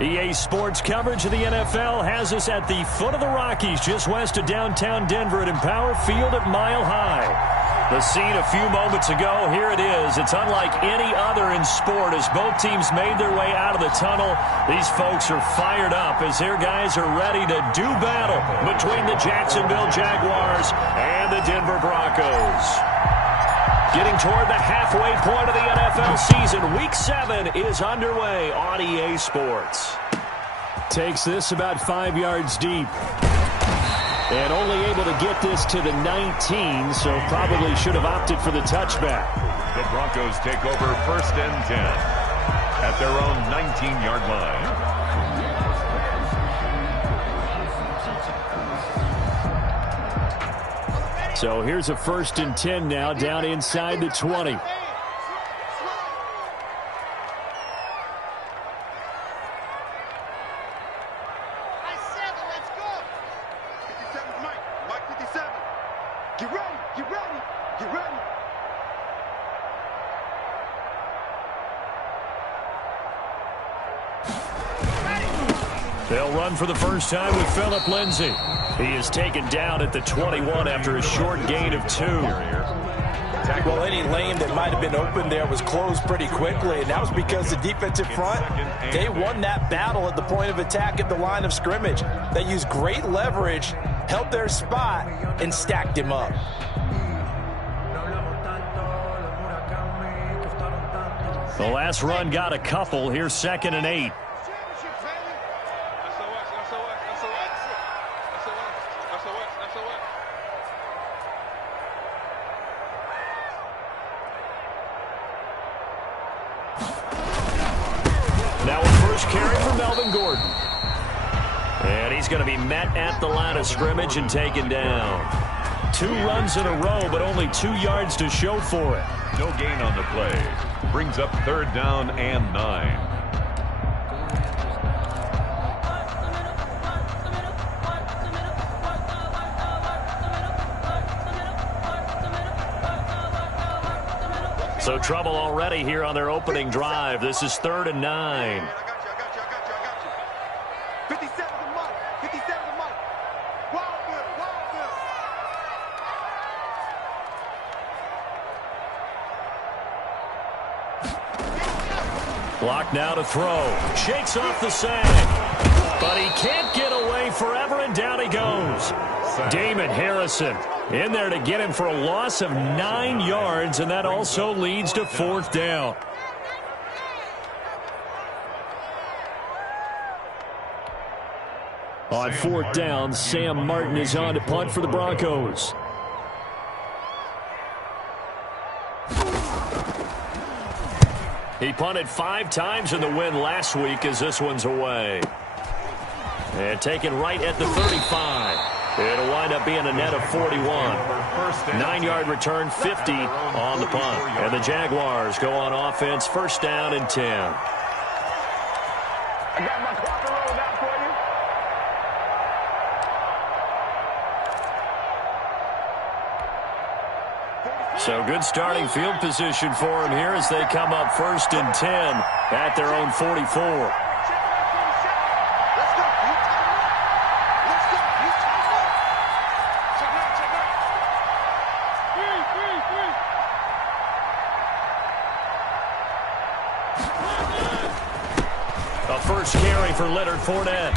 EA Sports coverage of the NFL has us at the foot of the Rockies, just west of downtown Denver at Empower Field at Mile High. The scene a few moments ago, here it is. It's unlike any other in sport as both teams made their way out of the tunnel. These folks are fired up as their guys are ready to do battle between the Jacksonville Jaguars and the Denver Broncos. Getting toward the halfway point of the NFL season, Week 7 is underway on EA Sports. Takes this about 5 yards deep. And only able to get this to the 19, so probably should have opted for the touchback. The Broncos take over 1st and 10 at their own 19-yard line. So here's a 1st and 10 now, down inside the 20. They'll run for the first time with Phillip Lindsay. He is taken down at the 21 after a short gain of 2. Well, any lane that might have been open there was closed pretty quickly, and that was because the defensive front, they won that battle at the point of attack at the line of scrimmage. They used great leverage, held their spot, and stacked him up. The last run got a couple. Here's 2nd and 8. And he's going to be met at the line of scrimmage and taken down. 2 runs in a row, but only 2 yards to show for it. No gain on the play. Brings up 3rd down and 9. So trouble already here on their opening drive. This is 3rd and 9. Block now to throw. Shakes off the sack. But he can't get away forever, and down he goes. Damon Harrison in there to get him for a loss of 9 yards, and that also leads to 4th down. On 4th down, Sam Martin is on to punt for the Broncos. He punted 5 times in the win last week as this one's away. And taken right at the 35. It'll wind up being a net of 41. 9-yard return, 50 on the punt. And the Jaguars go on offense, 1st down and 10. I got my clock rolled out for you. So good starting field position for him here as they come up 1st and 10 at their own 44. First carry for Leonard Fournette.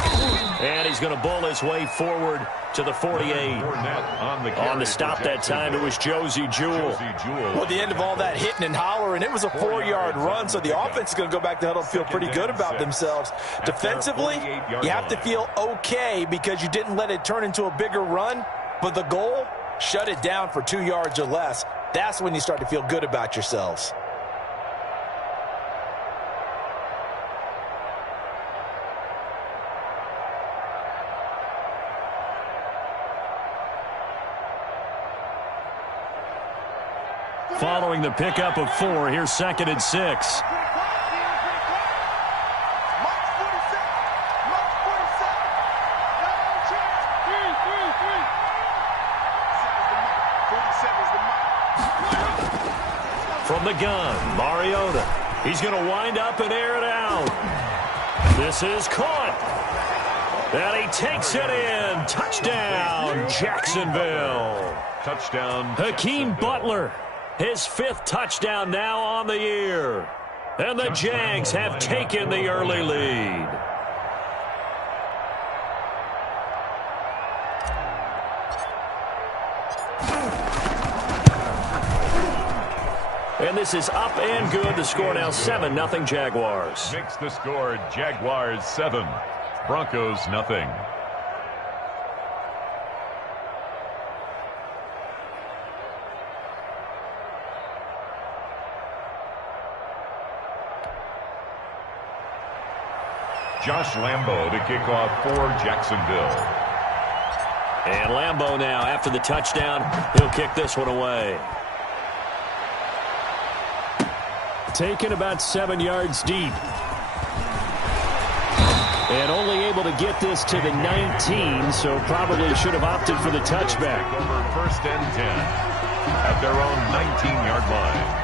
And he's going to bull his way forward to the 48. On the stop that time, it was Josie Jewell. Well, at the end of all that hitting and hollering, it was a 4-yard run, so the offense is going to go back to huddle and feel pretty good about themselves. Defensively, you have to feel okay because you didn't let it turn into a bigger run, but the goal, shut it down for 2 yards or less. That's when you start to feel good about yourselves. Following the pickup of 4, here's 2nd and 6. From the gun, Mariota. He's going to wind up and air it out. This is caught. And he takes it in. Touchdown, Jacksonville. Touchdown. Hakeem Butler, his 5th touchdown now on the year. And the Jags have taken the early lead. And this is up and good. The score now 7-0 Jaguars. Makes the score Jaguars 7, Broncos nothing. Josh Lambo to kick off for Jacksonville. And Lambo now, after the touchdown, he'll kick this one away. Taken about 7 yards deep. And only able to get this to the 19, so probably should have opted for the touchback. Over 1st and 10 at their own 19-yard line.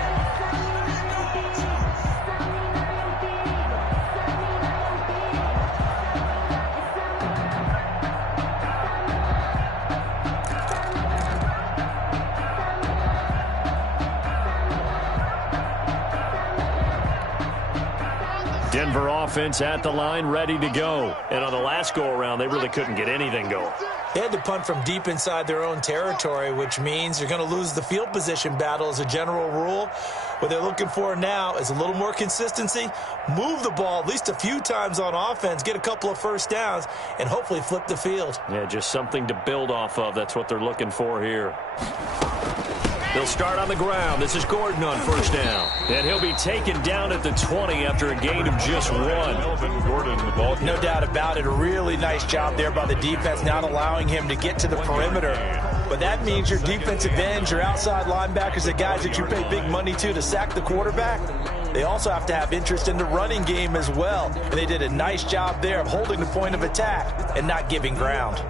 Denver offense at the line, ready to go. And on the last go-around, they really couldn't get anything going. They had to punt from deep inside their own territory, which means you're going to lose the field position battle as a general rule. What they're looking for now is a little more consistency, move the ball at least a few times on offense, get a couple of first downs, and hopefully flip the field. Yeah, just something to build off of. That's what they're looking for here. They'll start on the ground. This is Gordon on 1st down. And he'll be taken down at the 20 after a gain of just 1. Gordon, the ball. No doubt about it. A really nice job there by the defense, not allowing him to get to the perimeter. But that means your defensive ends, your outside linebackers, the guys that you pay big money to sack the quarterback, they also have to have interest in the running game as well. And they did a nice job there of holding the point of attack and not giving ground.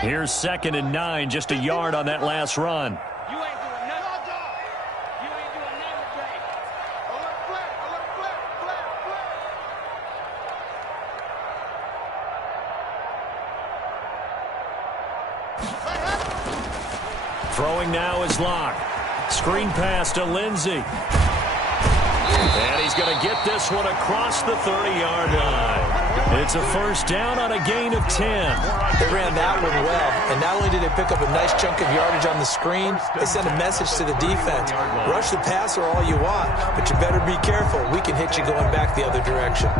Here's 2nd and 9, just a yard on that last run. You ain't doing nothing. You ain't doing nothing today. Alert flat, flat. Throwing now is Locke. Screen pass to Lindsey. And he's going to get this one across the 30-yard line. It's a 1st down on a gain of 10. They ran that one well, and not only did they pick up a nice chunk of yardage on the screen, they sent a message to the defense. Rush the passer all you want, but you better be careful. We can hit you going back the other direction.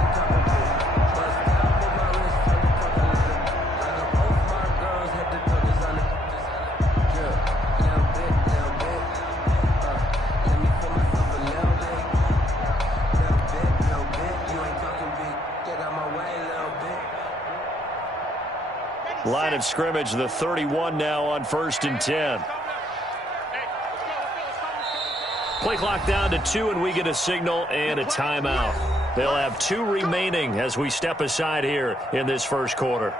Line of scrimmage, the 31 now on 1st and 10. Play clock down to 2, and we get a signal and a timeout. They'll have 2 remaining as we step aside here in this 1st quarter.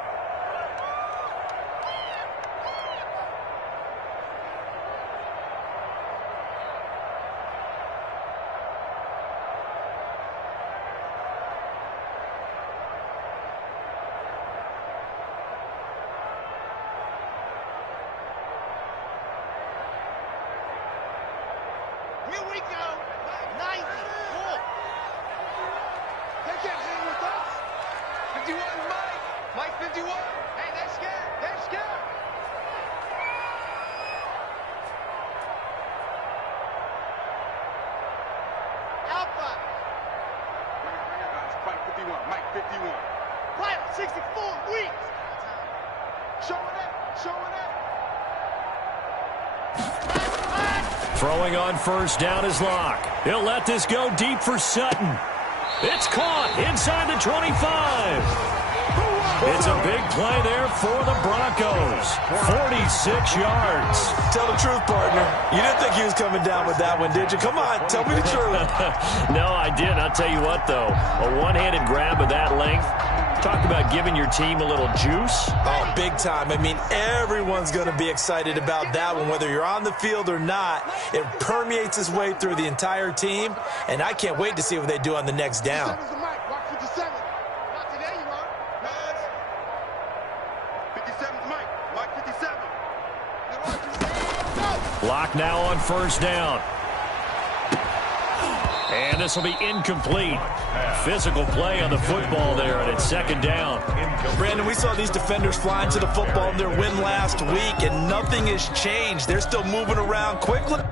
Here we go. 90. Cool. They can't hang with us. 51, Mike. Mike 51. Hey, they're scared. They're scared. Alpha. Bring it, guys. Mike 51. Mike 51. Quiet. 64 weeks. Showing up. Showing up. Throwing on 1st down is Locke. He'll let this go deep for Sutton. It's caught inside the 25. It's a big play there for the Broncos. 46 yards. Tell the truth, partner. You didn't think he was coming down with that one, did you? Come on, tell me the truth. No, I didn't. I'll tell you what, though. A one-handed grab of that length. Talk about giving your team a little juice. Oh, big time. I mean, everyone's going to be excited about that one, whether you're on the field or not. It permeates its way through the entire team, and I can't wait to see what they do on the next down. Block now on first down. And this will be incomplete. Physical play on the football there, and it's second down. Brandon, we saw these defenders flying to the football in their win last week, and nothing has changed. They're still moving around quickly.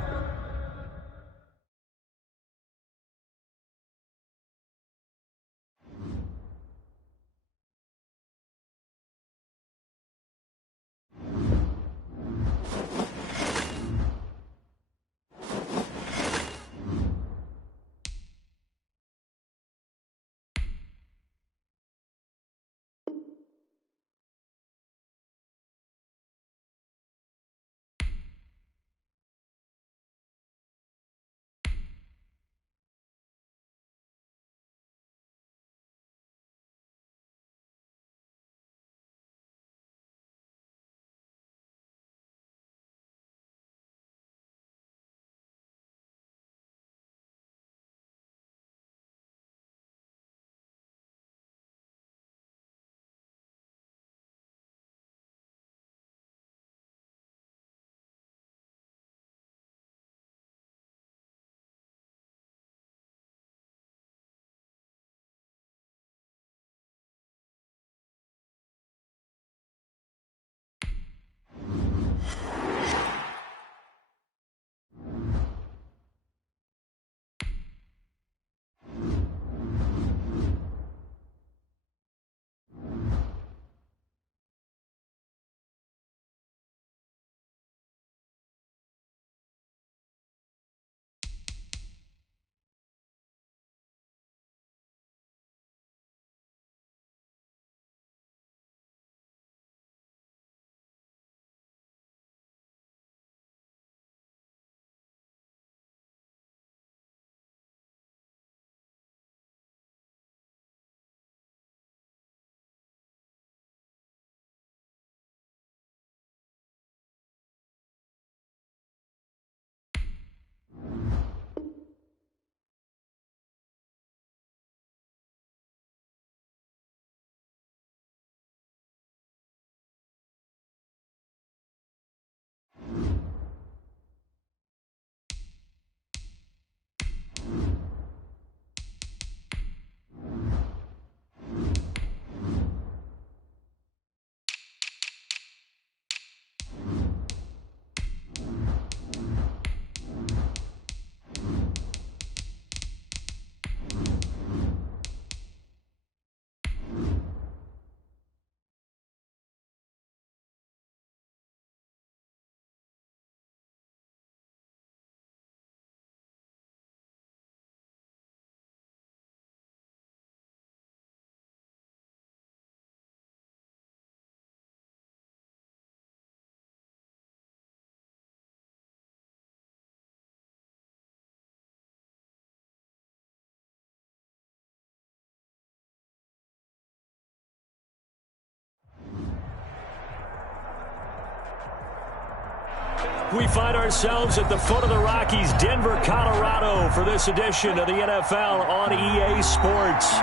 We find ourselves at the foot of the Rockies, Denver, Colorado, for this edition of the NFL on EA Sports.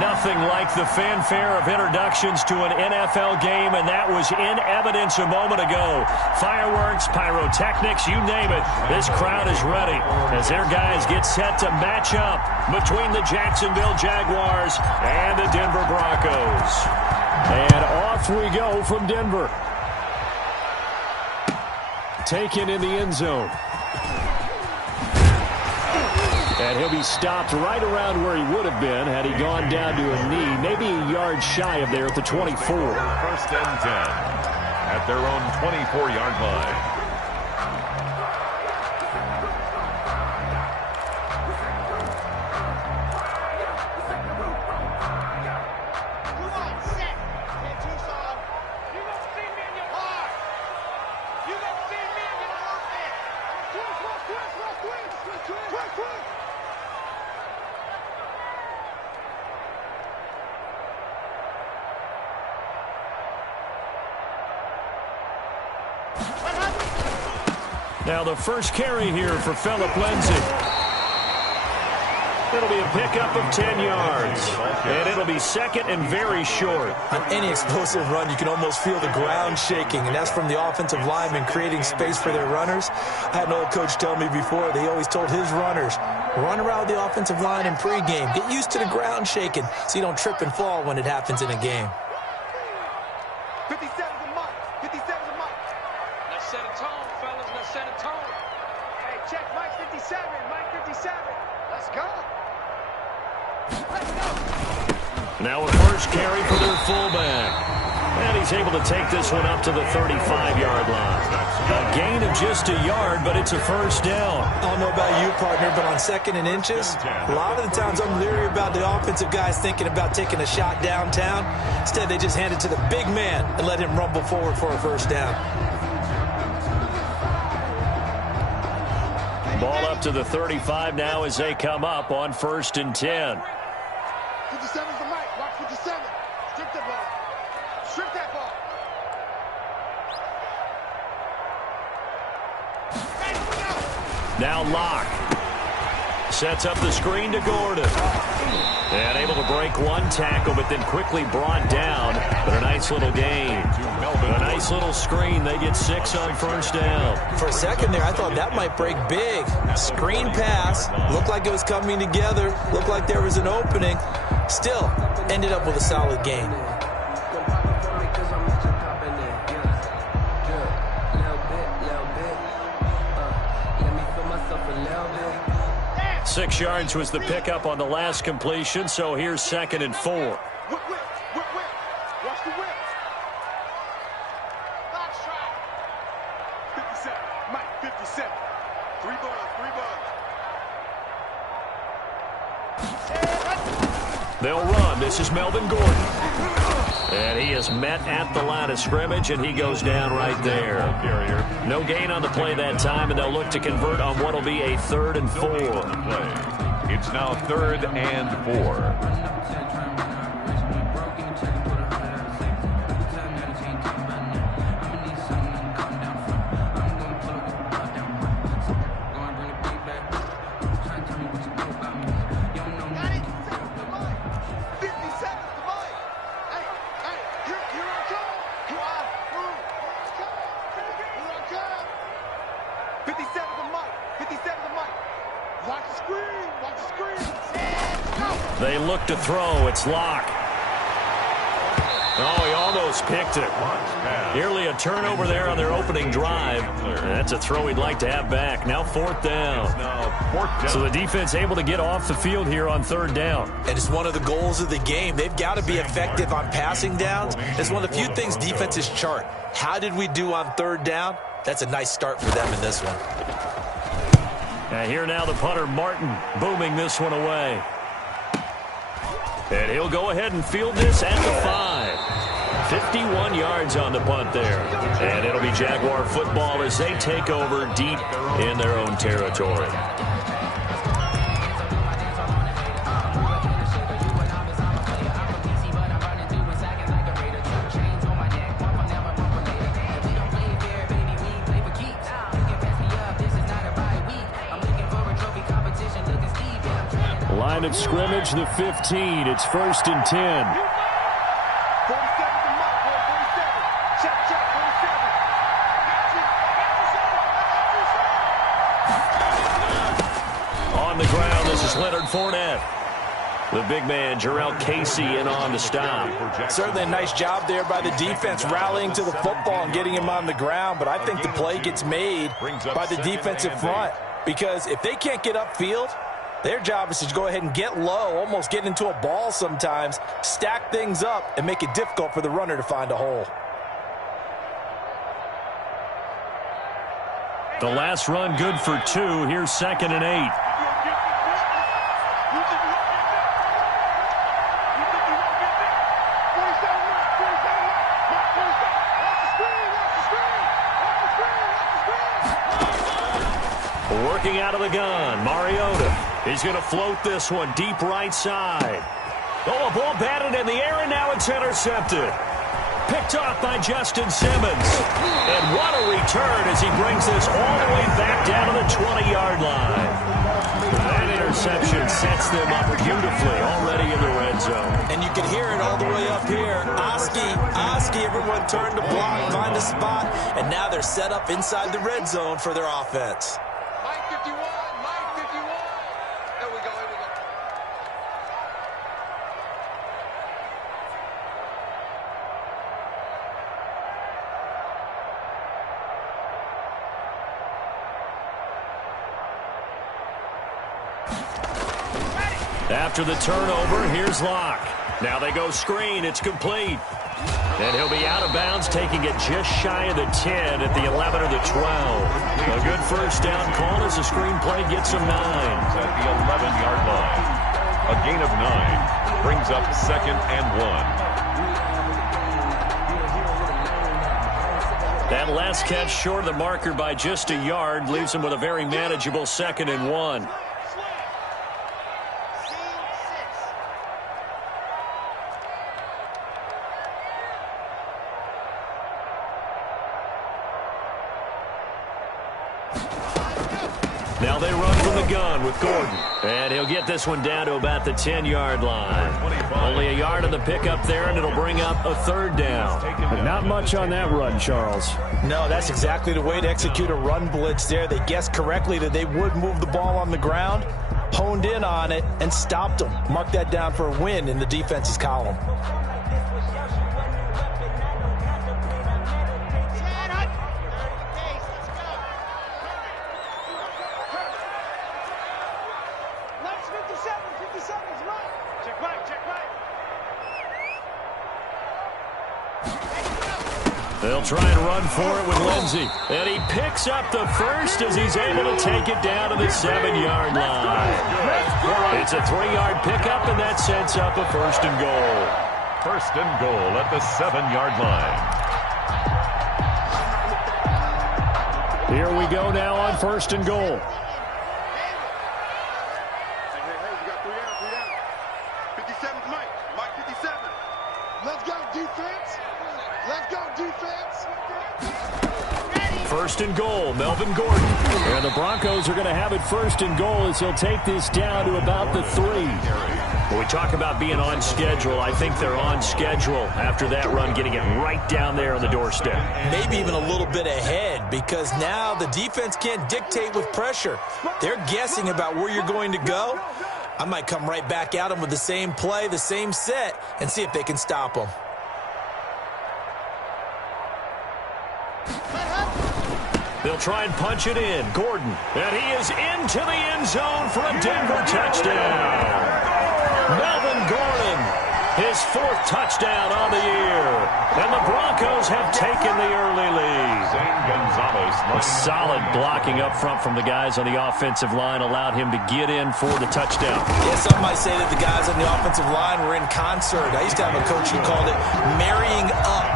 Nothing like the fanfare of introductions to an NFL game, and that was in evidence a moment ago. Fireworks, pyrotechnics, you name it. This crowd is ready as their guys get set to match up between the Jacksonville Jaguars and the Denver Broncos. And off we go from Denver. Taken in the end zone. And he'll be stopped right around where he would have been had he gone down to a knee, maybe a yard shy of there at the 24. First and 10 at their own 24-yard line. Now the first carry here for Phillip Lindsay. It'll be a pickup of 10 yards. And it'll be second and very short. On any explosive run, you can almost feel the ground shaking, and that's from the offensive linemen creating space for their runners. I had an old coach tell me before, they always told his runners, run around the offensive line in pregame. Get used to the ground shaking so you don't trip and fall when it happens in a game. 57's a mark. 57's a mark. Let's set a tone, fellas. Let's set a tone. Hey, check Mike 57. Mike 57. Let's go. Let's go. Now a first carry for their fullback. And he's able to take this one up to the 35-yard line. A gain of just a yard, but it's a first down. I don't know about you, partner, but on 2nd and inches, a lot of the times I'm leery about the offensive guys thinking about taking a shot downtown. Instead, they just hand it to the big man and let him rumble forward for a first down. Ball up to the 35 now as they come up on 1st and 10. 57's the mic. Watch 57. Strip that ball. Strip that ball. Hey, Now Locke sets up the screen to Gordon. And able to break one tackle, but then quickly brought down. But a nice little gain. A nice little screen. They get 6 on first down. For a second there, I thought that might break big. Screen pass. Looked like it was coming together. Looked like there was an opening. Still, ended up with a solid gain. 6 yards was the pickup on the last completion, so here's 2nd and 4. Whip. Watch the whip. Box try. 57. Mike 57. 3 bugs. They'll run. This is Melvin Gordon. And he is met at the line of scrimmage, and he goes down right there. No gain on the play that time, and they'll look to convert on what will be a 3rd and 4. It's now 3rd and 4. They look to throw. It's Locke. Oh, he almost picked it. Nearly a turnover there on their opening drive. That's a throw he'd like to have back. Now 4th down. So the defense able to get off the field here on 3rd down. And it's one of the goals of the game. They've got to be effective on passing downs. It's one of the few things defenses chart. How did we do on 3rd down? That's a nice start for them in this one. And here now the punter, Martin, booming this one away. And he'll go ahead and field this at the 5. 51 yards on the punt there. And it'll be Jaguar football as they take over deep in their own territory. Line of scrimmage, the 15. It's 1st and 10. 47's the mark, boy. 47. Check, 47. On the ground, this is Leonard Fournette. The big man, Jarrell Casey, in on the stop. Certainly a nice job there by the defense rallying to the football and getting him on the ground, but I think the play gets made by the defensive front because if they can't get upfield, their job is to go ahead and get low, almost get into a ball sometimes, stack things up, and make it difficult for the runner to find a hole. The last run good for 2. Here's 2nd and 8. Working out of the gun, Mariota. He's going to float this one deep right side. Oh, a ball batted in the air, and now it's intercepted. picked off by Justin Simmons. And what a return as he brings this all the way back down to the 20-yard line. That interception sets them up beautifully already in the red zone. And you can hear it all the way up here. Oski, everyone turned to block, find a spot, and now they're set up inside the red zone for their offense. Mike 51, Mike 51. There we go, here we go. After the turnover, here's Locke. Now they go screen. It's complete. And he'll be out of bounds, taking it just shy of the 10 at the 11 or the 12. A good first down call as the screen play gets him 9. At the 11-yard line. A gain of 9 brings up 2nd and 1. That last catch short of the marker by just a yard leaves him with a very manageable 2nd and 1. Now they run from the gun with Gordon. And he'll get this one down to about the 10-yard line. Only a yard on the pickup there, and it'll bring up a 3rd down. But not much on that run, Charles. No, that's exactly the way to execute a run blitz there. They guessed correctly that they would move the ball on the ground, honed in on it, and stopped them. Mark that down for a win in the defense's column. They'll try and run for it with Lindsey. And he picks up the first as he's able to take it down to the 7-yard line. It's a 3-yard pickup, and that sets up a 1st and goal. 1st and goal at the 7-yard line. Here we go now on 1st and goal. Hey, we got 3 down. 57's Mike. Mike 57. Let's go, defense. Let's go, defense. 1st and goal, Melvin Gordon. And the Broncos are going to have it 1st and goal as he'll take this down to about the 3. When we talk about being on schedule, I think they're on schedule after that run, getting it right down there on the doorstep. Maybe even a little bit ahead, because now the defense can't dictate with pressure. They're guessing about where you're going to go. I might come right back at them with the same play, the same set, and see if they can stop them. They'll try and punch it in. Gordon. And he is into the end zone for a Denver touchdown. Melvin Gordon, his 4th touchdown on the year. And the Broncos have taken the early lead. Solid blocking up front from the guys on the offensive line allowed him to get in for the touchdown. Yeah, some might say that the guys on the offensive line were in concert. I used to have a coach who called it marrying up,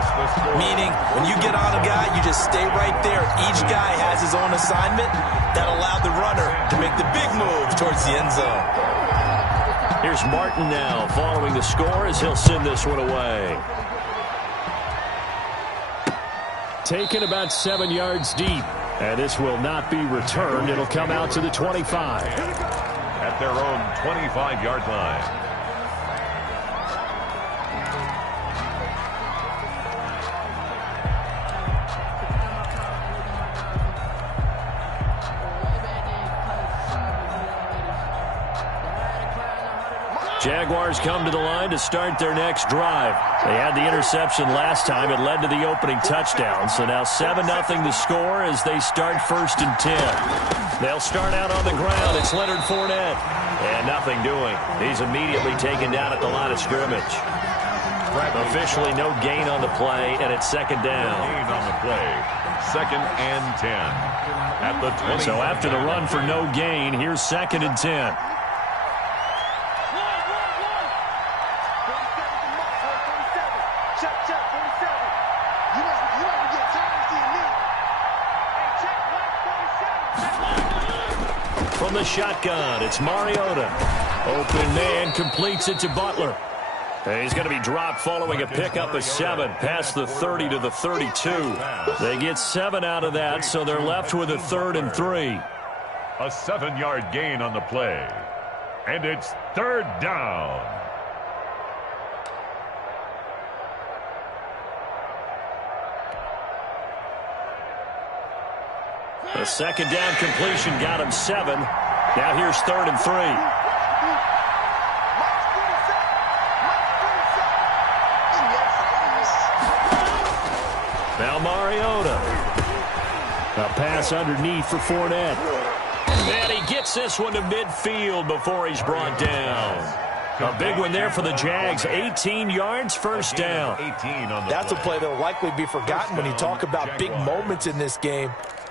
meaning when you get on a guy, you just stay right there. Each guy has his own assignment that allowed the runner to make the big move towards the end zone. Here's Martin now following the score as he'll send this one away. Taken about 7 yards deep. And this will not be returned. It'll come out to the 25. At their own 25-yard line. Jaguars come to the line to start their next drive. They had the interception last time. It led to the opening touchdown. So now 7-0 the score as they start 1st and 10. They'll start out on the ground. It's Leonard Fournette. And nothing doing. He's immediately taken down at the line of scrimmage. Officially no gain on the play, and it's 2nd down. Gain on the play. 2nd and 10. At the 20. So after the run for no gain, here's 2nd and 10. From the shotgun, it's Mariota. Open man, completes it to Butler. He's going to be dropped following a pickup of 7 past the 30 to the 32. They get 7 out of that, so they're left with a 3rd and 3. A 7-yard gain on the play. And it's 3rd down. The 2nd down completion got him 7. Now here's 3rd and 3. Now Mariota. A pass underneath for Fournette. And he gets this one to midfield before he's brought down. A big one there for the Jags. 18 yards, 1st down. That's a play that will likely be forgotten when you talk about big moments in this game.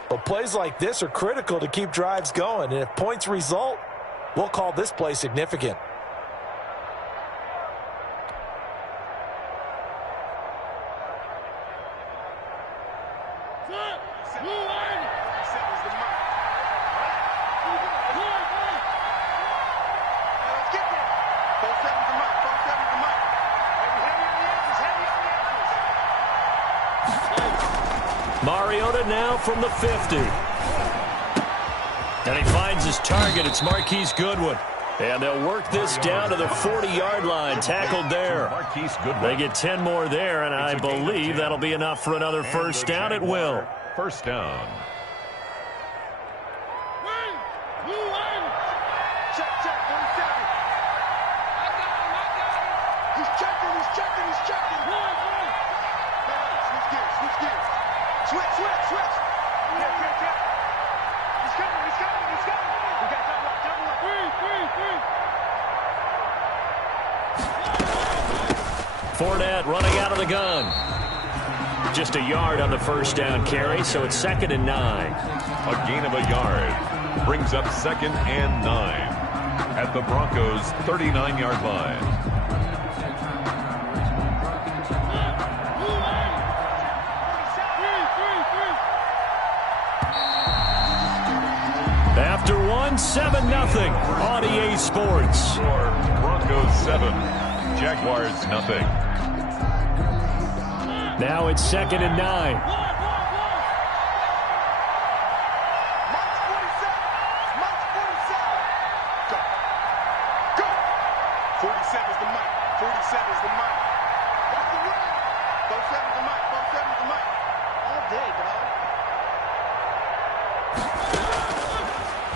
But plays like this are critical to keep drives going. And if points result, we'll call this play significant. Mariota now from the 50. And he finds his target. It's Marquise Goodwin. And they'll work this down to the 40-yard line. Tackled there. They get 10 more there, and I believe that'll be enough for another 1st down at will. 1st down. Fournette running out of the gun. Just a yard on the 1st down carry, so it's 2nd and 9. A gain of a yard brings up 2nd and 9 at the Broncos' 39-yard line. After 7-0 on EA Sports. Broncos 7, Jaguars nothing. Now it's 2nd and 9.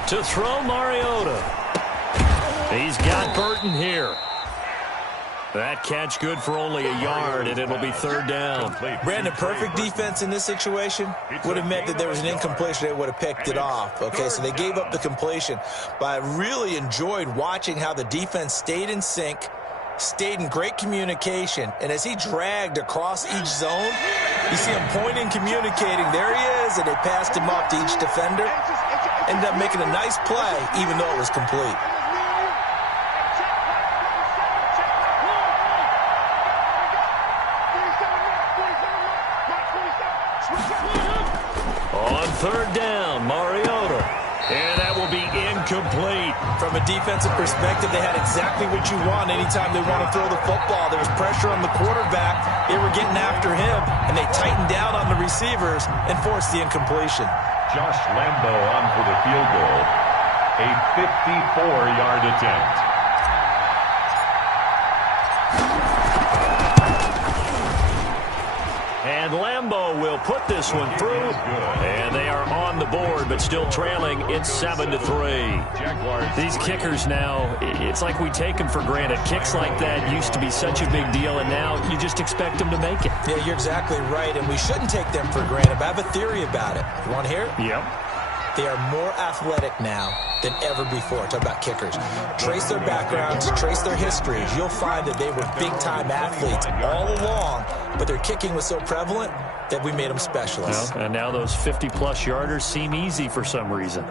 To throw Mariota. He's got Burton here. That catch good for only a yard, and it'll be 3rd down. Brandon, perfect defense in this situation would have meant that there was an incompletion. They would have picked it off. Okay, so they gave up the completion. But I really enjoyed watching how the defense stayed in sync, stayed in great communication, and as he dragged across each zone, you see him pointing, communicating. There he is, and they passed him up to each defender. Ended up making a nice play, even though it was complete. On 3rd down, Mariota. And that will be incomplete. From a defensive perspective, they had exactly what you want anytime they want to throw the football. There was pressure on the quarterback. They were getting after him, and they tightened down on the receivers and forced the incompletion. Josh Lambo on for the field goal. A 54-yard attempt. And Lambo will put this one through. And they are on the board, but still trailing. It's 7-3. These kickers now, it's like we take them for granted. Kicks like that used to be such a big deal, and now you just expect them to make it. Yeah, you're exactly right, and we shouldn't take them for granted. But I have a theory about it. You want to hear it? Yep. They are more athletic now than ever before. Talk about kickers. Trace their backgrounds, trace their histories. You'll find that they were big-time athletes all along, but their kicking was so prevalent that we made them specialists. Well, and now those 50-plus yarders seem easy for some reason.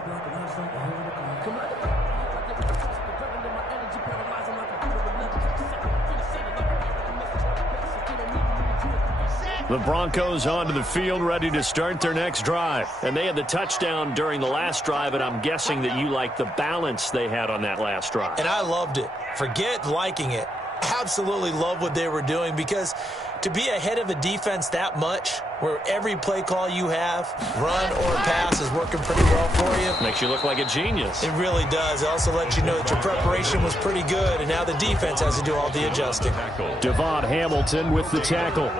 The Broncos onto the field, ready to start their next drive. And they had the touchdown during the last drive, and I'm guessing that you like the balance they had on that last drive. And I loved it. Forget liking it. Absolutely love what they were doing, because to be ahead of a defense that much, where every play call you have, run or pass, is working pretty well for you. Makes you look like a genius. It really does. It also lets you know that your preparation was pretty good, and now the defense has to do all the adjusting. Devon Hamilton with the tackle.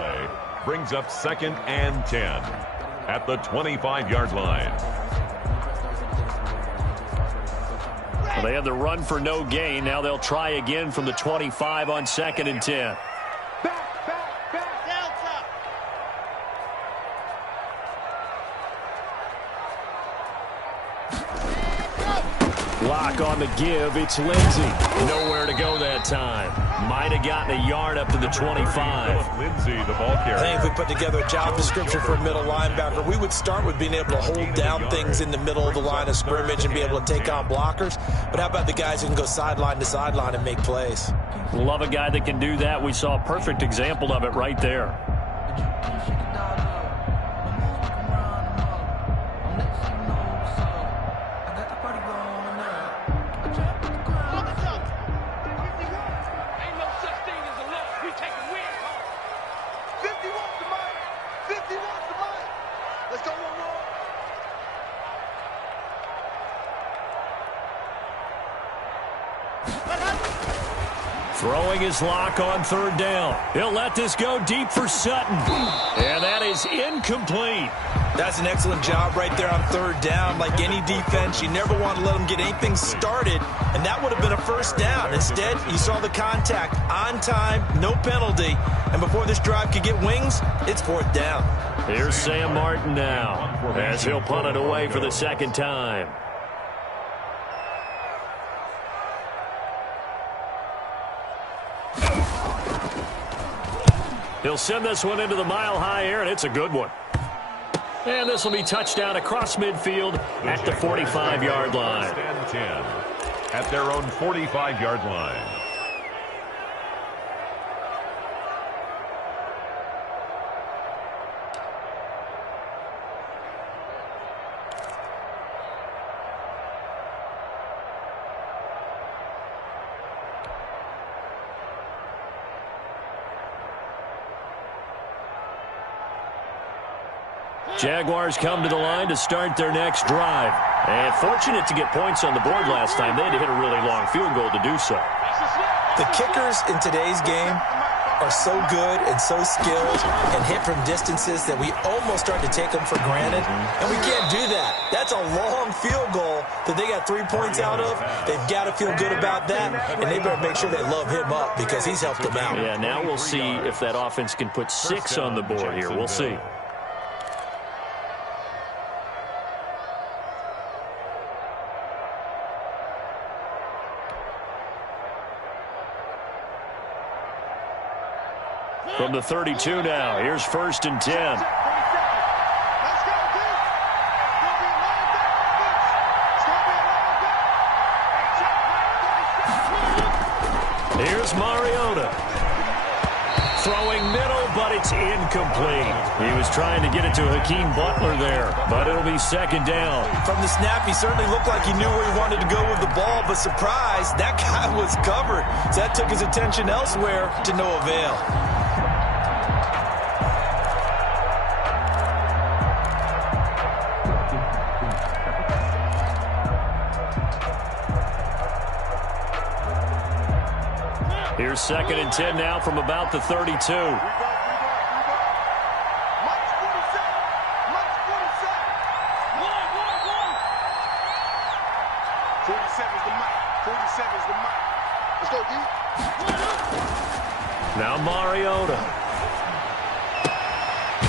Brings up 2nd and 10 at the 25-yard line. Well, they had the run for no gain. Now they'll try again from the 25 on 2nd and 10. Block on the give. It's Lindsey. Nowhere to go that time. Might have gotten a yard up to the 25. Lindsey, the ball carrier. I think if we put together a job description for a middle linebacker, we would start with being able to hold down things in the middle of the line of scrimmage and be able to take on blockers. But how about the guys who can go sideline to sideline and make plays? Love a guy that can do that. We saw a perfect example of it right there. Throwing his lock on 3rd down. He'll let this go deep for Sutton. And that is incomplete. That's an excellent job right there on 3rd down. Like any defense, you never want to let them get anything started, and that would have been a 1st down. Instead, you saw the contact on time, no penalty, and before this drive could get wings, it's 4th down. Here's Sam Martin now, as he'll punt it away for the 2nd time. He'll send this one into the mile-high air, and it's a good one. And this will be touchdown across midfield at the 45-yard line. 10 at their own 45-yard line. Jaguars come to the line to start their next drive. And fortunate to get points on the board last time. They had to hit a really long field goal to do so. The kickers in today's game are so good and so skilled and hit from distances that we almost start to take them for granted. And we can't do that. That's a long field goal that they got 3 points out of. They've got to feel good about that, and they better make sure they love him up because he's helped them out. Yeah, now we'll see if that offense can put 6 on the board here. We'll see. From the 32 now, here's 1st and 10. Here's Mariota. Throwing middle, but it's incomplete. He was trying to get it to Hakeem Butler there, but it'll be 2nd down. From the snap, he certainly looked like he knew where he wanted to go with the ball, but surprise, that guy was covered. So that took his attention elsewhere to no avail. Here's 2nd and 10 now from about the 32. 47 is the mic. Let's go, D. Now Mariota.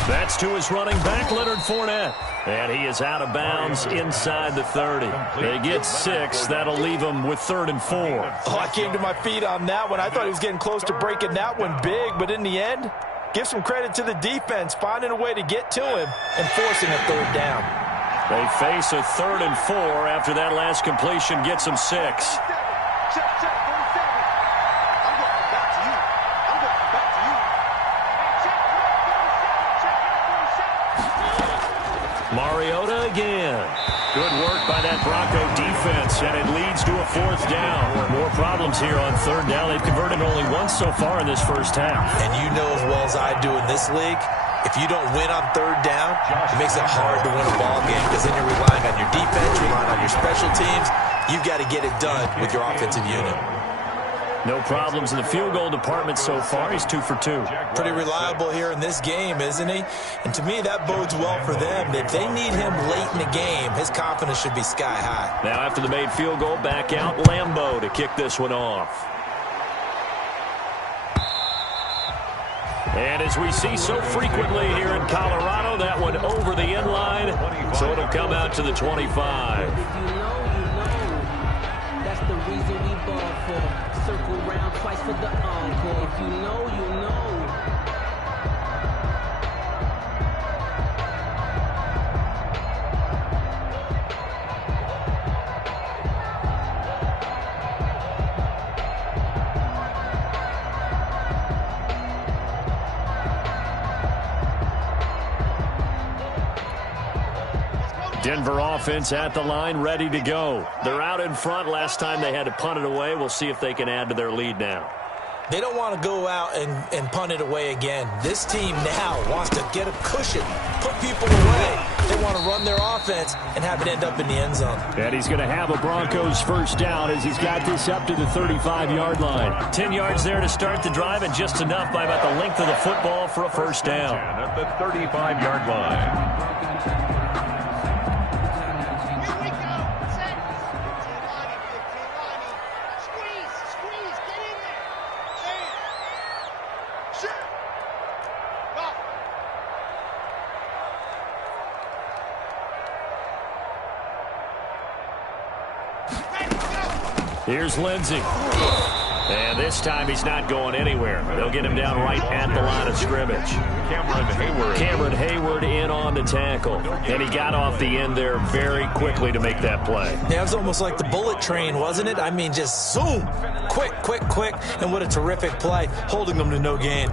That's to his running back, Leonard Fournette. And he is out of bounds inside the 30. They get 6. That'll leave them with 3rd and 4. Oh, I came to my feet on that one. I thought he was getting close to breaking that one big, but in the end, give some credit to the defense, finding a way to get to him and forcing a 3rd down. They face a 3rd and 4 after that last completion gets them 6. Check, 47. I'm going back to you. I'm going back to you. Check, 47. Check, 47. Mariota again. Good work by that Bronco defense, and it leads to a 4th down. More problems here on 3rd down. They've converted only once so far in this first half. And you know as well as I do in this league, if you don't win on 3rd down, it makes it hard to win a ball game because then you're relying on your defense, relying on your special teams. You've got to get it done with your offensive unit. No problems in the field goal department so far. He's 2 for 2. Pretty reliable here in this game, isn't he? And to me, that bodes well for them. If they need him late in the game, his confidence should be sky high. Now after the made field goal, back out Lambeau to kick this one off. And as we see so frequently here in Colorado, that one over the end line, so it'll come out to the 25. That's the reason we ball for. Circle round twice for the encore. If you know, you know. Denver offense at the line, ready to go. They're out in front. Last time they had to punt it away. We'll see if they can add to their lead now. They don't want to go out and punt it away again. This team now wants to get a cushion, put people away. They want to run their offense and have it end up in the end zone. And he's going to have a Broncos 1st down as he's got this up to the 35-yard line. 10 yards there to start the drive, and just enough by about the length of the football for a 1st down. At the 35-yard line. Here's Lindsey. And this time he's not going anywhere. They'll get him down right at the line of scrimmage. Cameron Hayward in on the tackle. And he got off the end there very quickly to make that play. Yeah, it was almost like the bullet train, wasn't it? I mean, just zoom. Quick, quick, quick. And what a terrific play, holding them to no gain.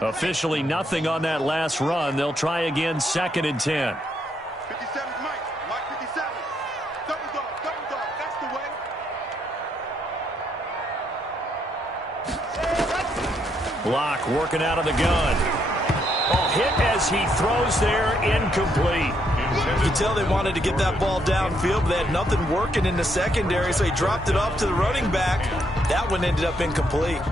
Officially nothing on that last run. They'll try again, 2nd and 10. 57's Mike. Mike 57. Double dog. That's the way. Block working out of the gun. Oh, hit as he throws there, incomplete. You can tell they wanted to get that ball downfield, but they had nothing working in the secondary, so he dropped it off to the running back. That one ended up incomplete.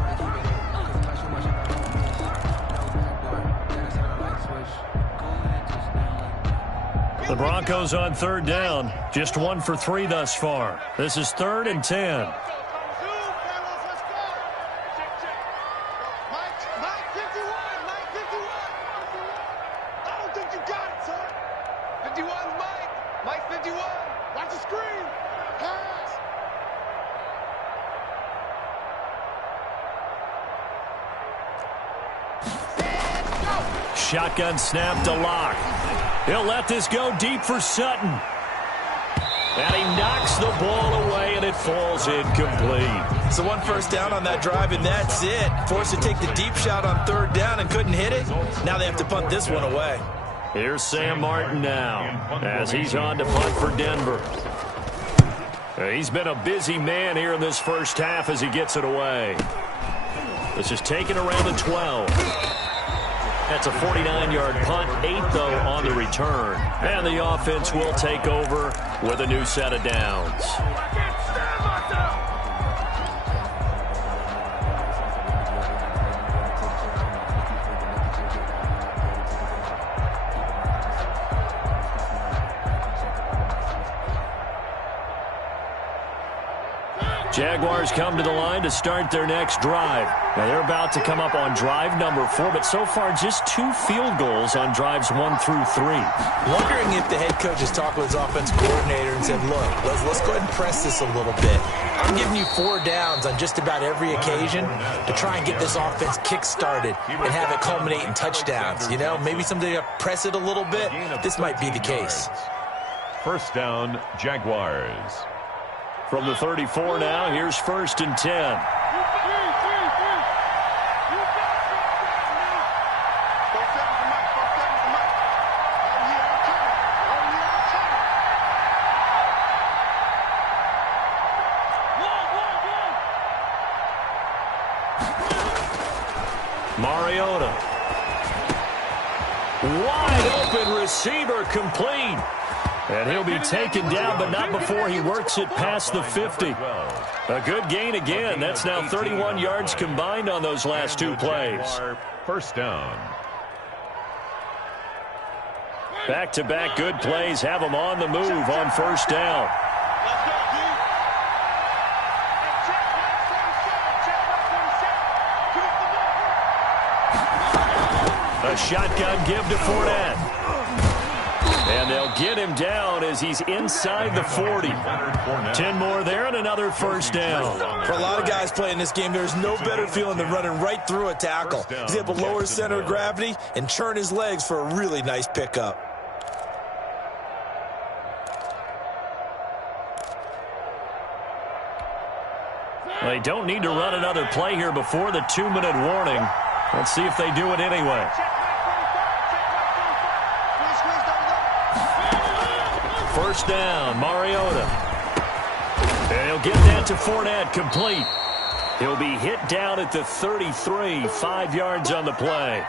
The Broncos on 3rd down. Just 1 for 3 thus far. This is 3rd and 10. Shotgun snap to Locke. He'll let this go deep for Sutton. And he knocks the ball away, and it falls incomplete. So 1 first down on that drive, and that's it. Forced to take the deep shot on 3rd down and couldn't hit it. Now they have to punt this one away. Here's Sam Martin now as he's on to punt for Denver. He's been a busy man here in this first half as he gets it away. This is taken around the 12. That's a 49-yard punt, 8, though, on the return. And the offense will take over with a new set of downs. Jaguars come to the line to start their next drive. Now they're about to come up on drive number 4, but so far just 2 field goals on drives 1 through 3. Wondering if the head coach has talked with his offense coordinator and said, look, let's go ahead and press this a little bit. I'm giving you 4 downs on just about every occasion to try and get this offense kick-started and have it culminate in touchdowns. You know, maybe someday to press it a little bit. This might be the case. 1st down, Jaguars. From the 34 now, here's 1st and 10. Mariota. Wide open receiver complete. And he'll be taken down, but not before he works it past the 50. A good gain again. That's now 31 yards combined on those last two plays. First down. Back-to-back good plays have them on the move on first down. A shotgun give to Fournette. And they'll get him down as he's inside the 40. 10 more there and another first down. For a lot of guys playing this game, there's no better feeling than running right through a tackle. He's able to lower center of gravity and churn his legs for a really nice pickup. They don't need to run another play here before the 2-minute warning. Let's see if they do it anyway. First down, Mariota. And he'll get that to Fournette, complete. He'll be hit down at the 33, 5 yards on the play.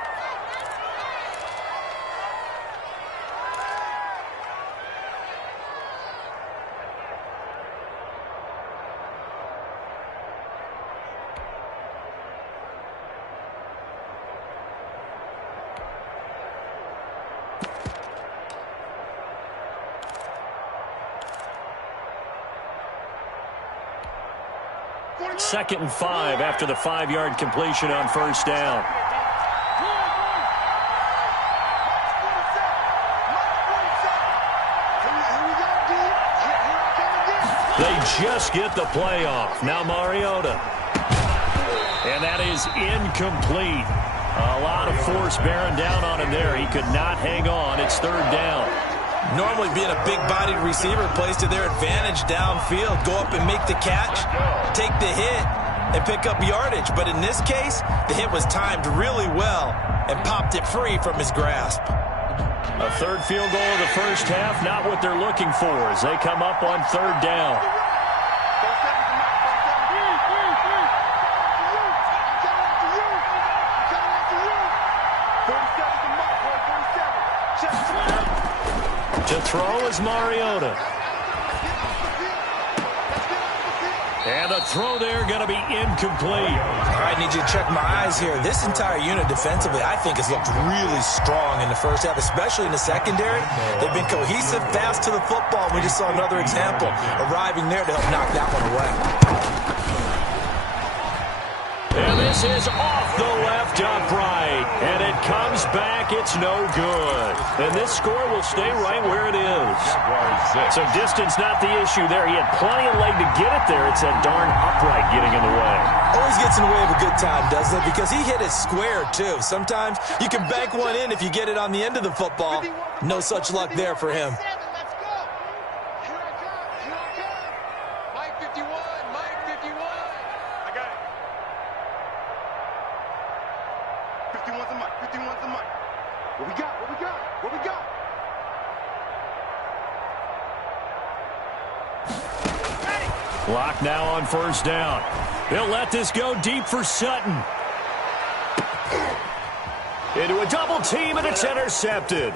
Second and 5 after the 5-yard completion on first down. They just get the play off. Now Mariota. And that is incomplete. A lot of force bearing down on him there. He could not hang on. It's third down. Normally being a big-bodied receiver plays to their advantage downfield. Go up and make the catch, take the hit, and pick up yardage. But in this case, the hit was timed really well and popped it free from his grasp. A third field goal of the first half, not what they're looking for as they come up on third down. To throw is Mariota. And the throw there going to be incomplete. All right, I need you to check my eyes here. This entire unit defensively, I think, has looked really strong in the first half, especially in the secondary. They've been cohesive, fast to the football. We just saw another example arriving there to help knock that one away. And this is off the left upright. And it comes back. It's no good. And this score will stay right where it is. So distance not the issue there. He had plenty of leg to get it there. It's that darn upright getting in the way. Always gets in the way of a good time, doesn't it? Because he hit it square, too. Sometimes you can bank one in if you get it on the end of the football. No such luck there for him. Clock now on first down. He'll let this go deep for Sutton. Into a double team, and it's intercepted.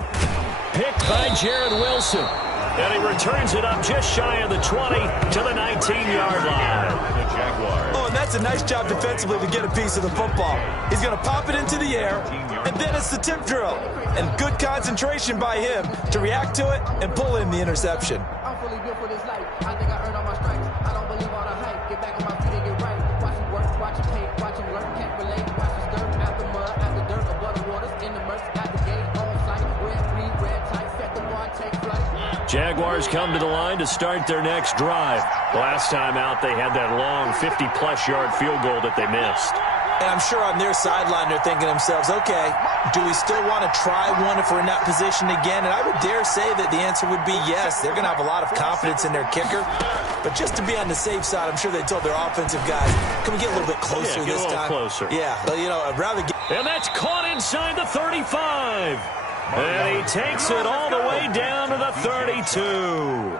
Picked by Jared Wilson. And he returns it up just shy of the 20 to the 19-yard line. The Jaguars. Oh, and that's a nice job defensively to get a piece of the football. He's going to pop it into the air, and then it's the tip drill. And good concentration by him to react to it and pull in the interception. I'm fully built for this life. I think I earned all my stripes. I don't believe all the hype. Get back on my feet and get right. Watch him work, watch him paint, watch him learn, can't relate. Watch him stir after mud, after dirt, above the waters, in the mercy, at the gate, on sight. Red, green, red, tight, set the bar, take flight. Jaguars come to the line to start their next drive. Last time out, they had that long 50-plus yard field goal that they missed. And I'm sure on their sideline they're thinking to themselves, okay, do we still want to try one if we're in that position again? And I would dare say that the answer would be yes. They're going to have a lot of confidence in their kicker. But just to be on the safe side, I'm sure they told their offensive guys, can we get a little bit closer this time? Closer. Yeah, well, you know, I'd rather get... And that's caught inside the 35. And he takes it all the way down to the 32.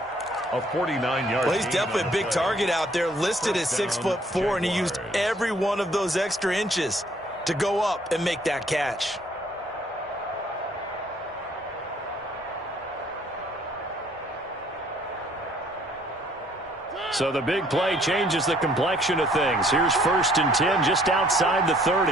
A 49-yard. Well, he's definitely a big target out there, listed as 6'4", and he used every one of those extra inches. to go up and make that catch. So the big play changes the complexion of things. Here's 1st and 10 just outside the 30.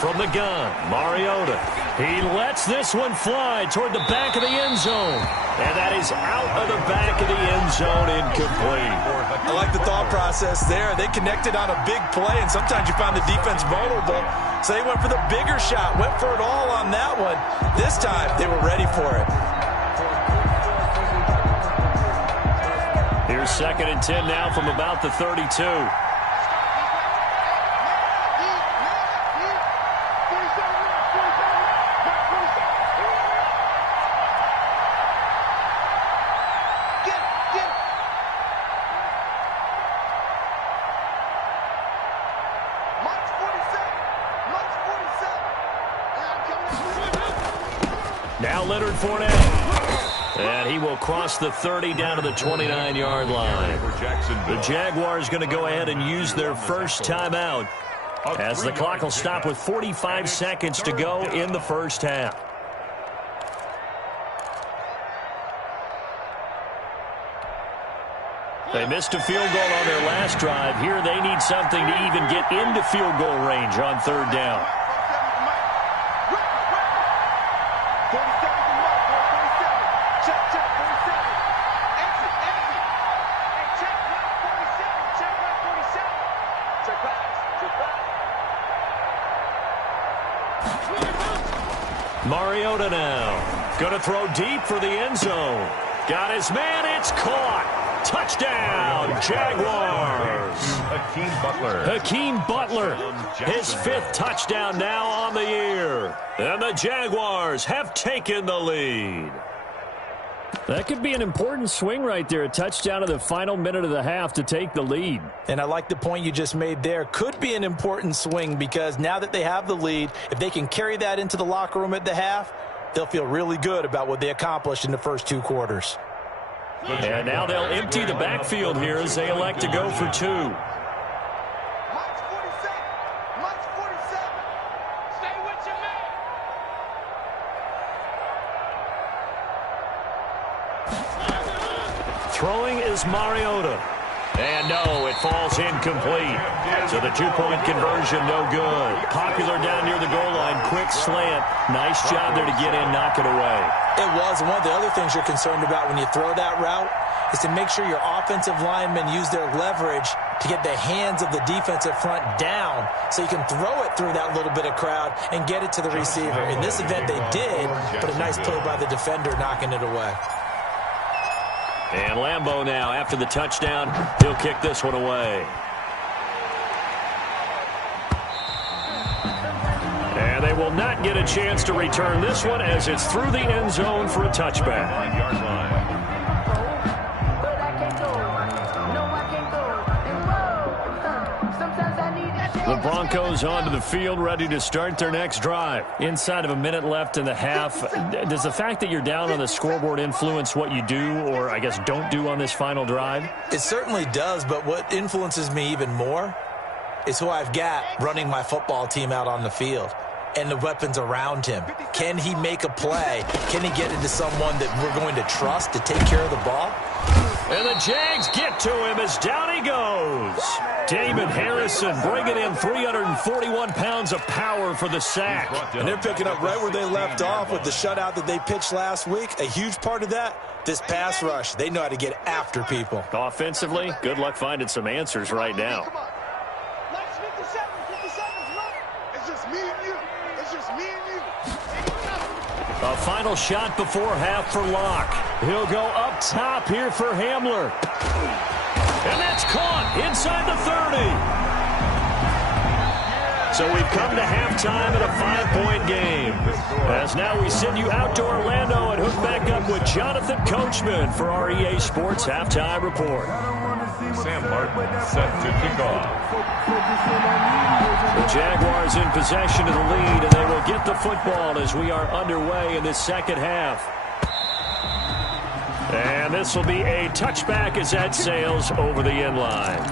From the gun, Mariota. He lets this one fly toward the back of the end zone. And that is out of the back of the end zone, incomplete. I like the thought process there. They connected on a big play, and sometimes you find the defense vulnerable. So they went for the bigger shot, went for it all on that one. This time, they were ready for it. Here's 2nd and 10 now from about the 32. Now Leonard Fournette. And he will cross the 30 down to the 29-yard line. The Jaguars going to go ahead and use their first timeout as the clock will stop with 45 seconds to go in the first half. They missed a field goal on their last drive. Here they need something to even get into field goal range on 3rd down. Mariota now. Going to throw deep for the end zone. Got his man. It's caught. Touchdown, Jaguars. Hakeem Butler. His 5th touchdown now on the year. And the Jaguars have taken the lead. That could be an important swing right there. A touchdown in the final minute of the half to take the lead. And I like the point you just made there. Could be an important swing because now that they have the lead, if they can carry that into the locker room at the half, they'll feel really good about what they accomplished in the first 2 quarters. And now they'll empty the backfield here as they elect to go for 2. Throwing is Mariota. And no, it falls incomplete. So the 2-point conversion, no good. Popular down near the goal line. Quick slant. Nice job there to get in, knock it away. It was. One of the other things you're concerned about when you throw that route is to make sure your offensive linemen use their leverage to get the hands of the defensive front down so you can throw it through that little bit of crowd and get it to the receiver. In this event, they did, but a nice play by the defender knocking it away. And Lambeau now, after the touchdown, he'll kick this one away. And they will not get a chance to return this one as it's through the end zone for a touchback. 9-yard line. The Broncos onto the field, ready to start their next drive. Inside of a minute left in the half, does the fact that you're down on the scoreboard influence what you do or, I guess, don't do on this final drive? It certainly does, but what influences me even more is who I've got running my football team out on the field and the weapons around him. Can he make a play? Can he get into someone that we're going to trust to take care of the ball? And the Jags get to him as down he goes. Damon Harrison bringing in 341 pounds of power for the sack. And they're picking up right where they left off with the shutout that they pitched last week. A huge part of that, this pass rush. They know how to get after people. Offensively, good luck finding some answers right now. It's just me and you. It's just me and you. A final shot before half for Locke. He'll go up top here for Hamler. And that's caught inside the 30. So we've come to halftime in a 5-point game. As now we send you out to Orlando and hook back up with Jonathan Coachman for our EA Sports Halftime Report. Sam Martin set to kick off. The Jaguars in possession of the lead, and they will get the football as we are underway in this second half. And this will be a touchback as that sails over the end line.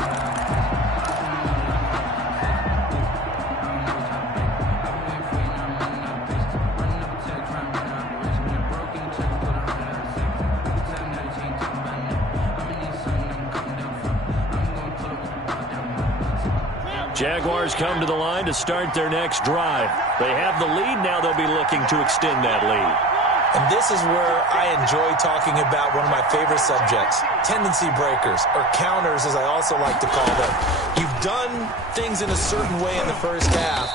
Jaguars come to the line to start their next drive. They have the lead. Now they'll be looking to extend that lead. And this is where I enjoy talking about one of my favorite subjects, tendency breakers, or counters as I also like to call them. You've done things in a certain way in the first half,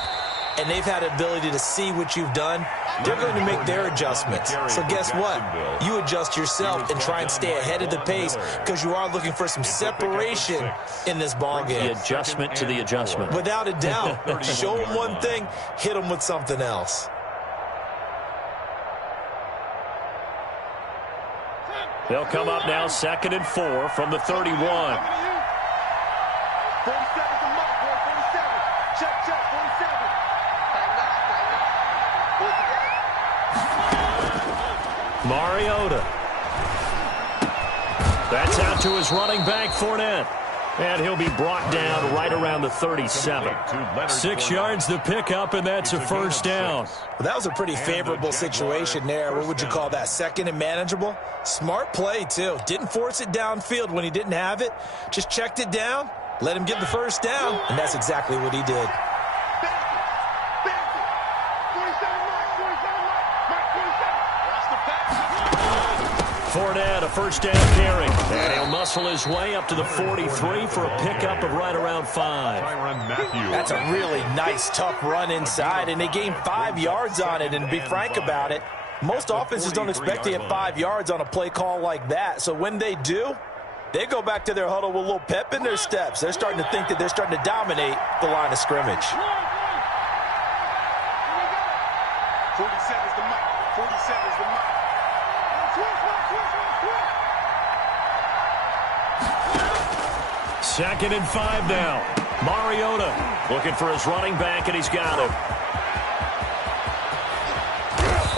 and they've had the ability to see what you've done. They're going to make their adjustments. So guess what? You adjust yourself and try and stay ahead of the pace because you are looking for some separation in this ballgame. The adjustment to the adjustment. Without a doubt. Show them one thing, hit them with something else. They'll come up now 2nd and 4 from the 31. 47's a mark, boy. 47. Check, 47. Mariota. That's out to his running back, Fournette. And he'll be brought down right around the 37. 6 yards the pickup, and that's a first down. Well, that was a pretty favorable situation there. What would you call that? 2nd and manageable? Smart play, too. Didn't force it downfield when he didn't have it. Just checked it down, let him get the first down, and that's exactly what he did. Fournette, a first down carry. And he'll muscle his way up to the 43 for a pickup of right around 5. That's a really nice, tough run inside, and they gained 5 yards on it. And to be frank about it, most offenses don't expect to get 5 yards on a play call like that. So when they do, they go back to their huddle with a little pep in their steps. They're starting to think that they're starting to dominate the line of scrimmage. 47's the mark. 47's the mark. 2nd and 5 now. Mariota looking for his running back, and he's got him.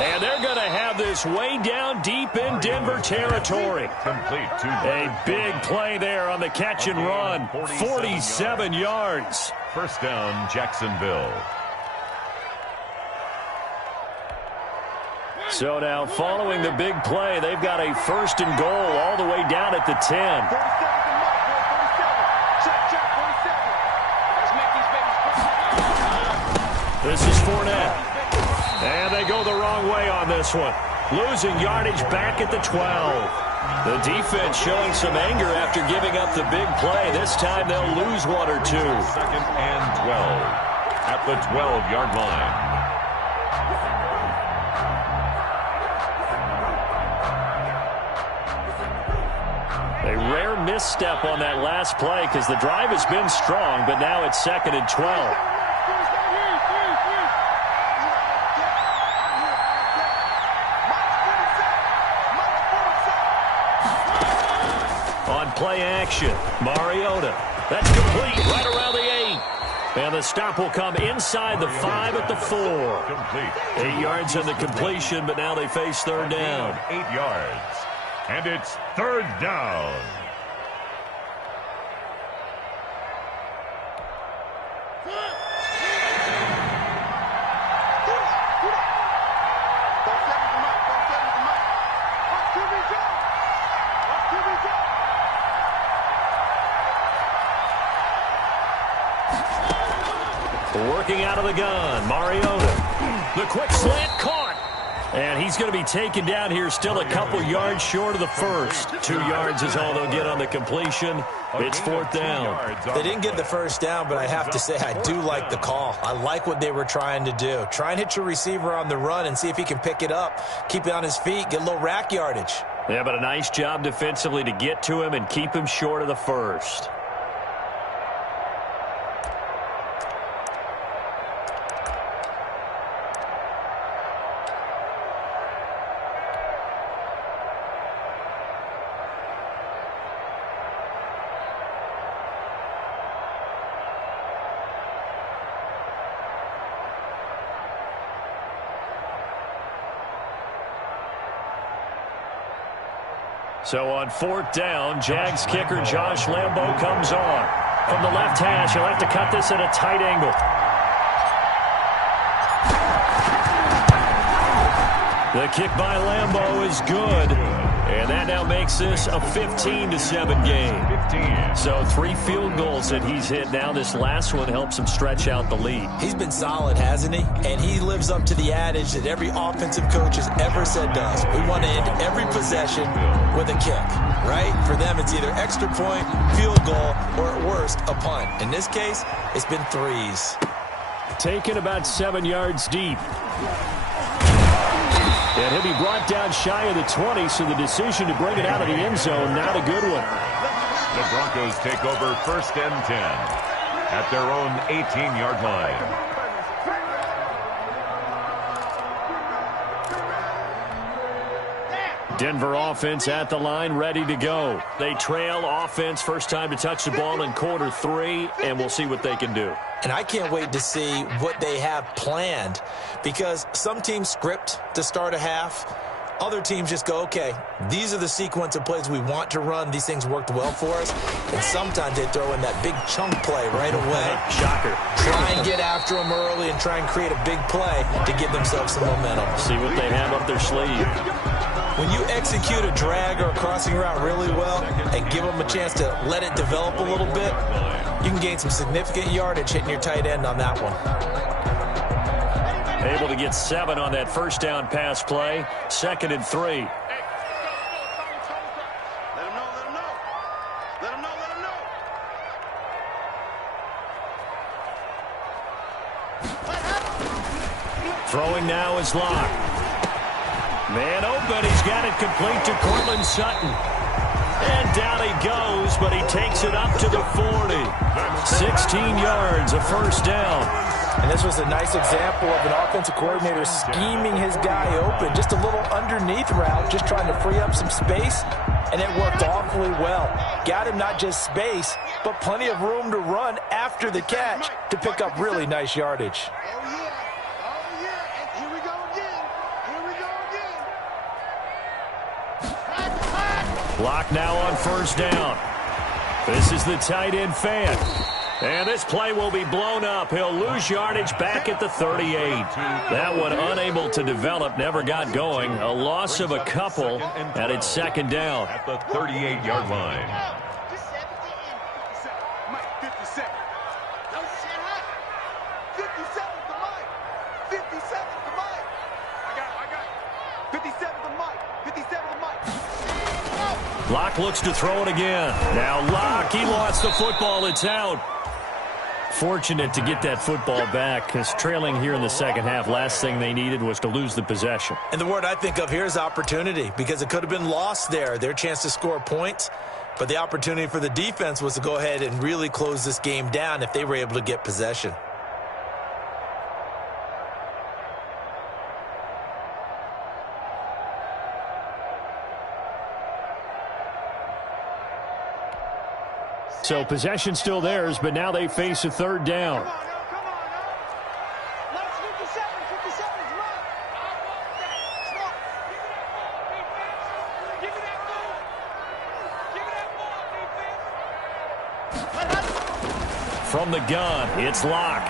And they're going to have this way down deep in Denver territory. A big play there on the catch and run. 47 yards. First down, Jacksonville. So now following the big play, they've got a 1st and goal all the way down at the 10. This is Fournette. And they go the wrong way on this one. Losing yardage back at the 12. The defense showing some anger after giving up the big play. This time they'll lose 1 or 2. 2nd and 12 at the 12-yard line. A rare misstep on that last play because the drive has been strong, but now it's 2nd and 12. On play action, Mariota. That's complete right around the 8. And the stop will come inside the 5 at the 4. Complete. 8 yards on the completion, but now they face 3rd down. 8 yards. And it's 3rd down. Working out of the gun, Mariota. The quick slant caught. And he's going to be taken down here still a couple yards short of the 1st. 2 yards is all they'll get on the completion. It's 4th down. They didn't get the first down, but I have to say I do like the call. I like what they were trying to do. Try and hit your receiver on the run and see if he can pick it up. Keep it on his feet, get a little rack yardage. Yeah, but a nice job defensively to get to him and keep him short of the 1st. So on 4th down, Jags kicker Josh Lambo comes on. From the left hash, he'll have to cut this at a tight angle. The kick by Lambo is good. And that now makes this a 15-7 game. So 3 field goals that he's hit. Now this last one helps him stretch out the lead. He's been solid, hasn't he? And he lives up to the adage that every offensive coach has ever said to us. We want to end every possession with a kick, right? For them, it's either extra point, field goal, or at worst, a punt. In this case, it's been 3s. Taken about 7 yards deep. And he'll be brought down shy of the 20, so the decision to bring it out of the end zone, not a good one. The Broncos take over 1st and 10 at their own 18-yard line. Denver offense at the line, ready to go. They trail offense, first time to touch the ball in quarter 3, and we'll see what they can do. And I can't wait to see what they have planned, because some teams script to start a half. Other teams just go, okay, these are the sequence of plays we want to run. These things worked well for us. And sometimes they throw in that big chunk play right away. Shocker. Try and get after them early and try and create a big play to give themselves some momentum. See what they have up their sleeve. When you execute a drag or a crossing route really well and give them a chance to let it develop a little bit, you can gain some significant yardage hitting your tight end on that one. Able to get 7 on that first down pass play. 2nd and 3. Let him know, let him know. Let him know, let him know. Throwing now is Locke. Man open, he's got it complete to Cortland Sutton. And down he goes, but he takes it up to the 40. 16 yards, a first down. And this was a nice example of an offensive coordinator scheming his guy open. Just a little underneath route, just trying to free up some space, and it worked awfully well. Got him not just space, but plenty of room to run after the catch to pick up really nice yardage. Oh, yeah. Oh, yeah. And here we go again. Here we go again. Block now on first down. This is the tight end fan. And this play will be blown up. He'll lose yardage back at the 38. That one unable to develop, never got going. A loss of a couple, and it's 2nd down. At the 38-yard line. Locke looks to throw it again. Now Locke, he lost the football. It's out. Fortunate to get that football back, because trailing here in the second half, last thing they needed was to lose the possession. And the word I think of here is opportunity, because it could have been lost there, their chance to score points. But the opportunity for the defense was to go ahead and really close this game down if they were able to get possession. So possession still theirs, but now they face a 3rd down. Come on, let's 57. 57's right. Stop. Give me that ball. Give me that ball, defense. From the gun, it's Locke.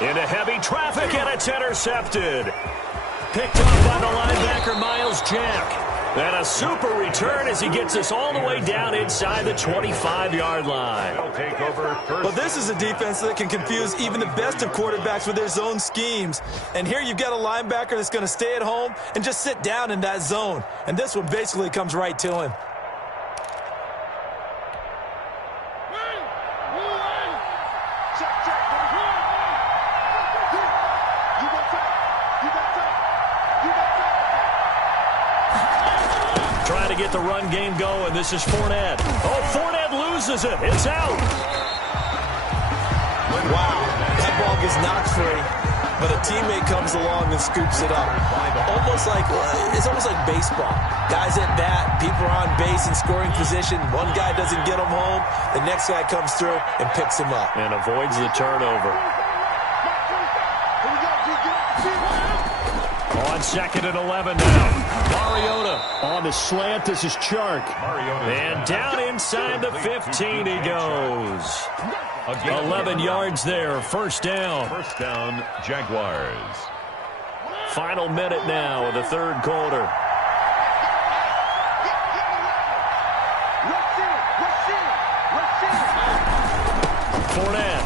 Into heavy traffic, and it's intercepted. Picked up by the linebacker, Miles Jack. And a super return as he gets us all the way down inside the 25-yard line. Well, this is a defense that can confuse even the best of quarterbacks with their zone schemes. And here you've got a linebacker that's going to stay at home and just sit down in that zone. And this one basically comes right to him. Trying to get the run game going. This is Fournette. Oh, Fournette loses it. It's out. Wow, that ball gets knocked free, but a teammate comes along and scoops it up. It's almost like baseball. Guys at bat, people are on base in scoring position. One guy doesn't get him home. The next guy comes through and picks him up. And avoids the turnover. On 2nd and 11 now. Mariota on the slant. This is Chark. And down inside the 15 he goes. 11 yards there. First down. First down, Jaguars. Final minute now of the third quarter. Fournette.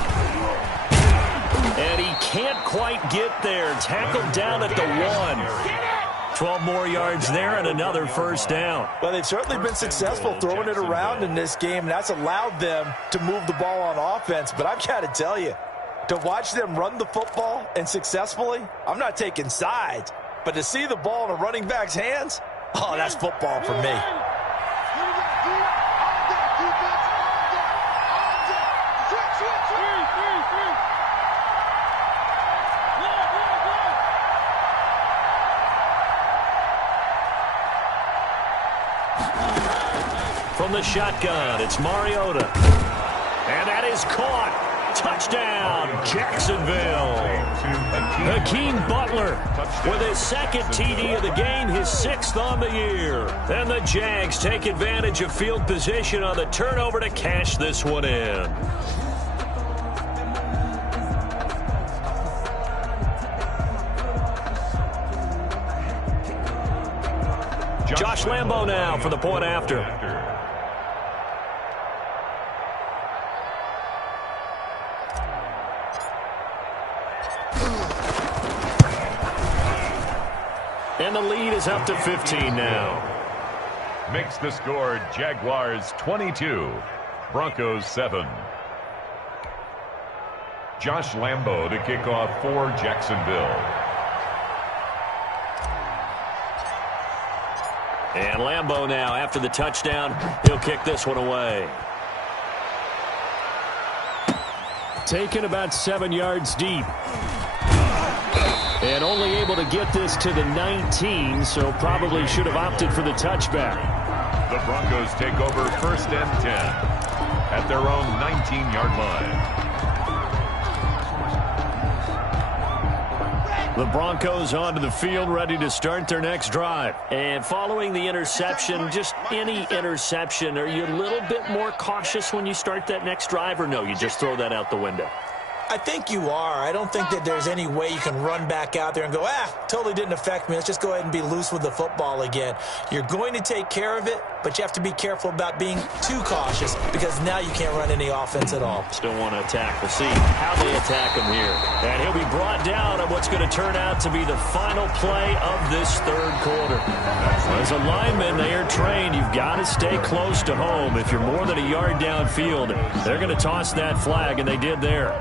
And he can't quite get there. Tackled down at the 1. 12 more yards there and another first down. Well, they've certainly been successful throwing it around in this game. That's allowed them to move the ball on offense. But I've got to tell you, to watch them run the football and successfully, I'm not taking sides. But to see the ball in a running back's hands, oh, that's football for me. From the shotgun, it's Mariota. And that is caught. Touchdown, Jacksonville. Hakeem Butler with his second TD of the game, his 6th on the year. And the Jags take advantage of field position on the turnover to cash this one in. Josh Lambo now for the point after. And the lead is up to 15 now. Makes the score Jaguars 22, Broncos 7. Josh Lambo to kick off for Jacksonville. And Lambo now, after the touchdown, he'll kick this one away. Taken about 7 yards deep. And only able to get this to the 19, so probably should have opted for the touchback. The Broncos take over 1st and 10 at their own 19-yard line. The Broncos onto the field, ready to start their next drive. And following the interception, just any interception, are you a little bit more cautious when you start that next drive, or no, you just throw that out the window? I think you are. I don't think that there's any way you can run back out there and go, totally didn't affect me. Let's just go ahead and be loose with the football again. You're going to take care of it, but you have to be careful about being too cautious because now you can't run any offense at all. Still want to attack. We'll see how they attack him here. And he'll be brought down on what's going to turn out to be the final play of this third quarter. As a lineman, they are trained. You've got to stay close to home. If you're more than a yard downfield, they're going to toss that flag, and they did there.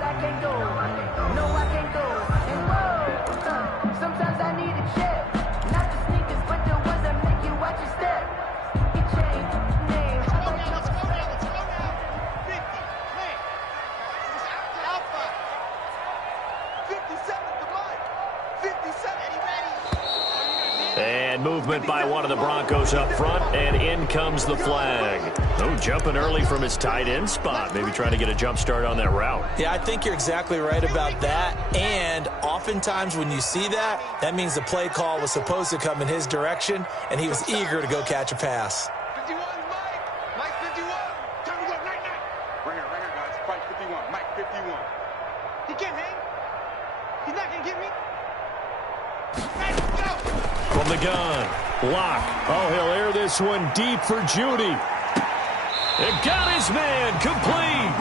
And movement by one of the Broncos up front, and in comes the flag. Oh, jumping early from his tight end spot. Maybe trying to get a jump start on that route. Yeah, I think you're exactly right about that. And oftentimes when you see that, that means the play call was supposed to come in his direction, and he was eager to go catch a pass. 51, Mike 51. Time to go, night. Right here, guys. Mike 51, Mike 51. He can't hang. He's not going to get me. Let's go. From the gun, Locke. Oh, he'll air this one deep for Judy. It got his man complete.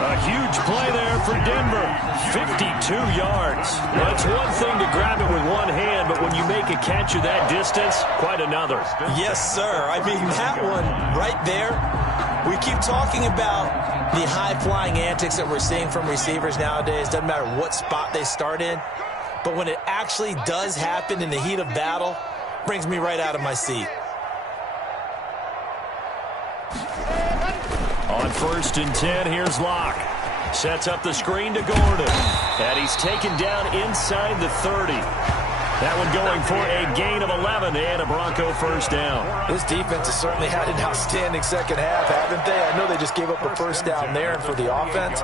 A huge play there for Denver. 52 yards. Well, it's one thing to grab it with one hand, but when you make a catch of that distance, quite another. Yes, sir. I mean, that one right there, we keep talking about the high-flying antics that we're seeing from receivers nowadays. Doesn't matter what spot they start in. But when it actually does happen in the heat of battle, brings me right out of my seat. On 1st and 10, here's Locke. Sets up the screen to Gordon. And he's taken down inside the 30. That one going for a gain of 11 and a Bronco first down. This defense has certainly had an outstanding second half, haven't they? I know they just gave up a first down there, and for the offense,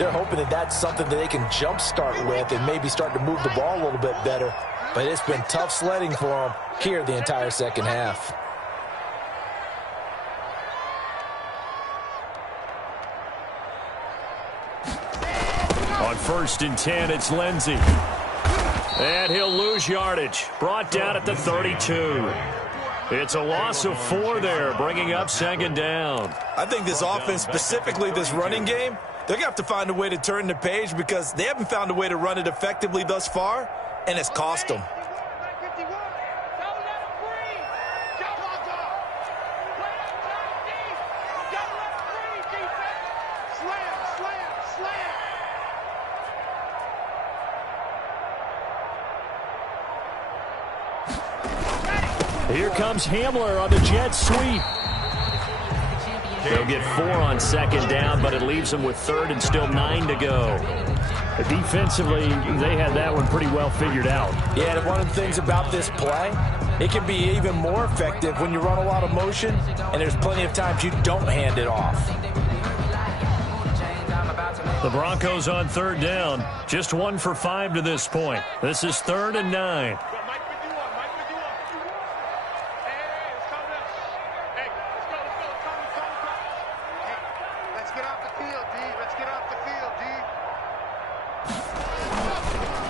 they're hoping that that's something that they can jumpstart with and maybe start to move the ball a little bit better. But it's been tough sledding for them here the entire second half. On 1st and 10, it's Lindsey. And he'll lose yardage. Brought down at the 32. It's a loss of 4 there, bringing up 2nd down. I think this offense, specifically this running game, they're going to have to find a way to turn the page because they haven't found a way to run it effectively thus far, and it's cost them. Here comes Hamler on the jet sweep. They'll get 4 on 2nd down, but it leaves them with 3rd and still 9 to go. Defensively, they had that one pretty well figured out. Yeah, and one of the things about this play, it can be even more effective when you run a lot of motion, and there's plenty of times you don't hand it off. The Broncos on 3rd down, just 1 for 5 to this point. This is 3rd and 9.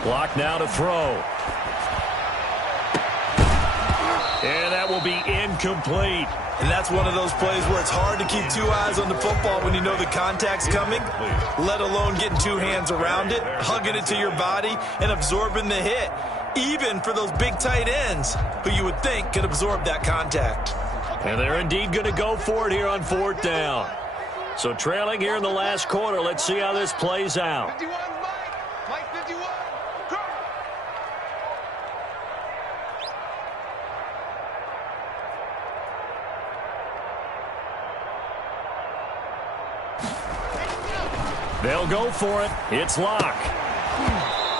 Block now to throw. And that will be incomplete. And that's one of those plays where it's hard to keep 2 eyes on the football when you know the contact's coming, let alone getting 2 hands around it, hugging it to your body, and absorbing the hit, even for those big tight ends who you would think could absorb that contact. And they're indeed going to go for it here on 4th down. So trailing here in the last quarter, let's see how this plays out. 51, Mike 51. They'll go for it. It's Locke.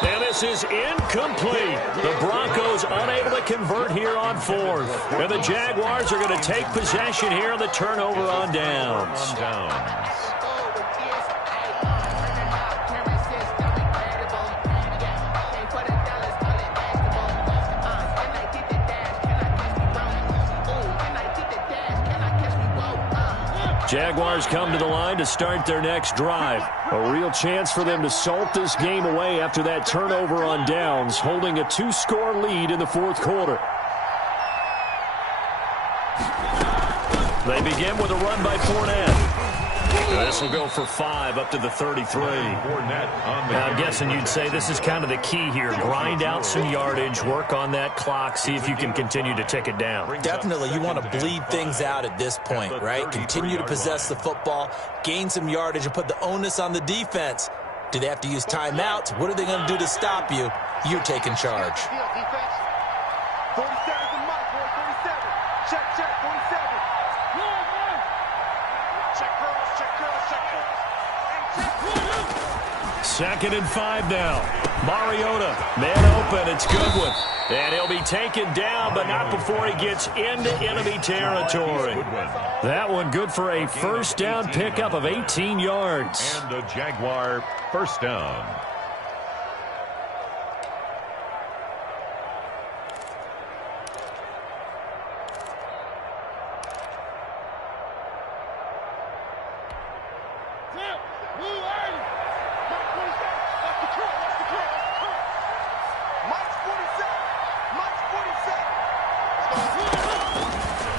And this is incomplete. The Broncos unable to convert here on 4th. And the Jaguars are going to take possession here on the turnover on downs. Jaguars come to the line to start their next drive. A real chance for them to salt this game away after that turnover on downs, holding a 2-score lead in the 4th quarter. They begin with a run by Fournette. This will go for 5 up to the 33. Now, I'm guessing you'd say this is kind of the key here. Grind out some yardage, work on that clock, see if you can continue to tick it down. Definitely, you want to bleed things out at this point, right? Continue to possess the football, gain some yardage, and put the onus on the defense. Do they have to use timeouts? What are they going to do to stop you? You're taking charge. 47 to Mike, 47. Check, 47. Check curls, check curls, check curls. And check. 2nd and 5 now. Mariota, man open, it's Goodwin. And he'll be taken down, but not before he gets into enemy territory. That one good for a first down pickup of 18 yards. And a Jaguar first down.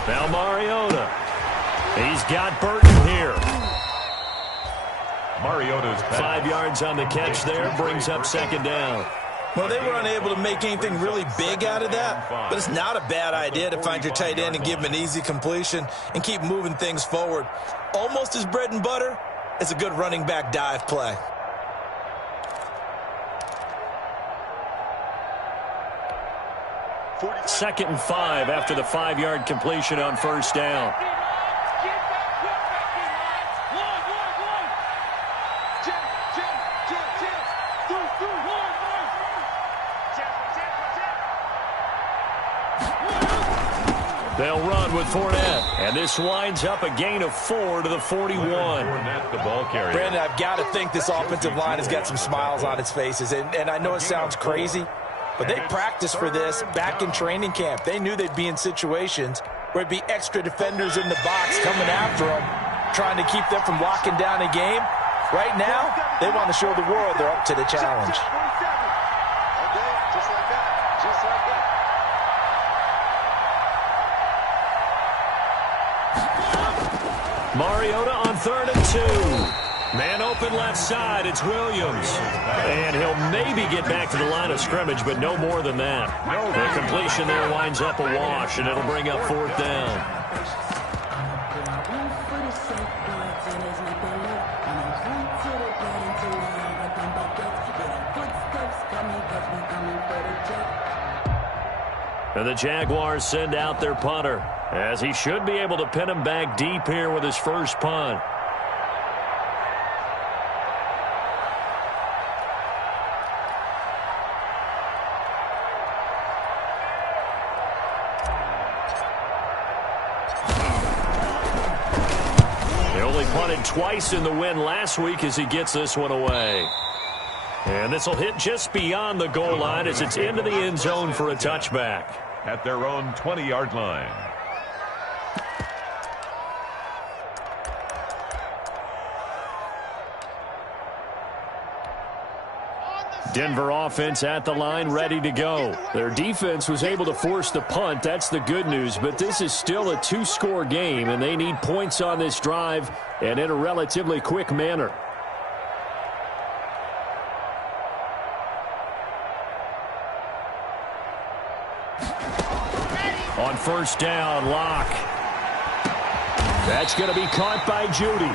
Now Mariota. He's got Burton here. Mariota's 5 yards on the catch there, brings up 2nd down. Well, they were unable to make anything really big out of that, but it's not a bad idea to find your tight end and give him an easy completion and keep moving things forward. Almost his bread and butter. It's a good running back dive play. Second and 5 after the 5-yard completion on first down. They'll run with Fournette. And this winds up a gain of 4 to the 41. Fournette, the ball carrier. Brandon, I've got to think this offensive line has got some smiles on its faces. And I know it sounds crazy, but they practiced for this back in training camp. They knew they'd be in situations where it'd be extra defenders in the box coming after them, trying to keep them from locking down a game. Right now, they want to show the world they're up to the challenge. Just like that. Just like that. Mariota on 3rd and 2. Man open left side, it's Williams. And he'll maybe get back to the line of scrimmage, but no more than that. The completion there winds up a wash, and it'll bring up 4th down. And the Jaguars send out their punter, as he should be able to pin him back deep here with his first punt. He only punted twice in the win last week as he gets this one away. And this will hit just beyond the goal line as it's into the end zone for a touchback. At their own 20-yard line. Denver offense at the line, ready to go. Their defense was able to force the punt. That's the good news. But this is still a 2-score game, and they need points on this drive and in a relatively quick manner. On 1st down, Locke. That's going to be caught by Judy.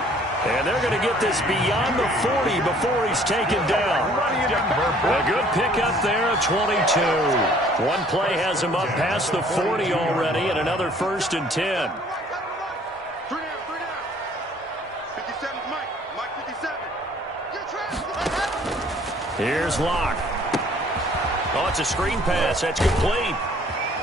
And they're going to get this beyond the 40 before he's taken down. A good pickup there at 22. One play has him up past the 40 already, and another 1st and 10. 3 down. 57 Mike. Mike 57. Here's Locke. Oh, it's a screen pass. That's complete.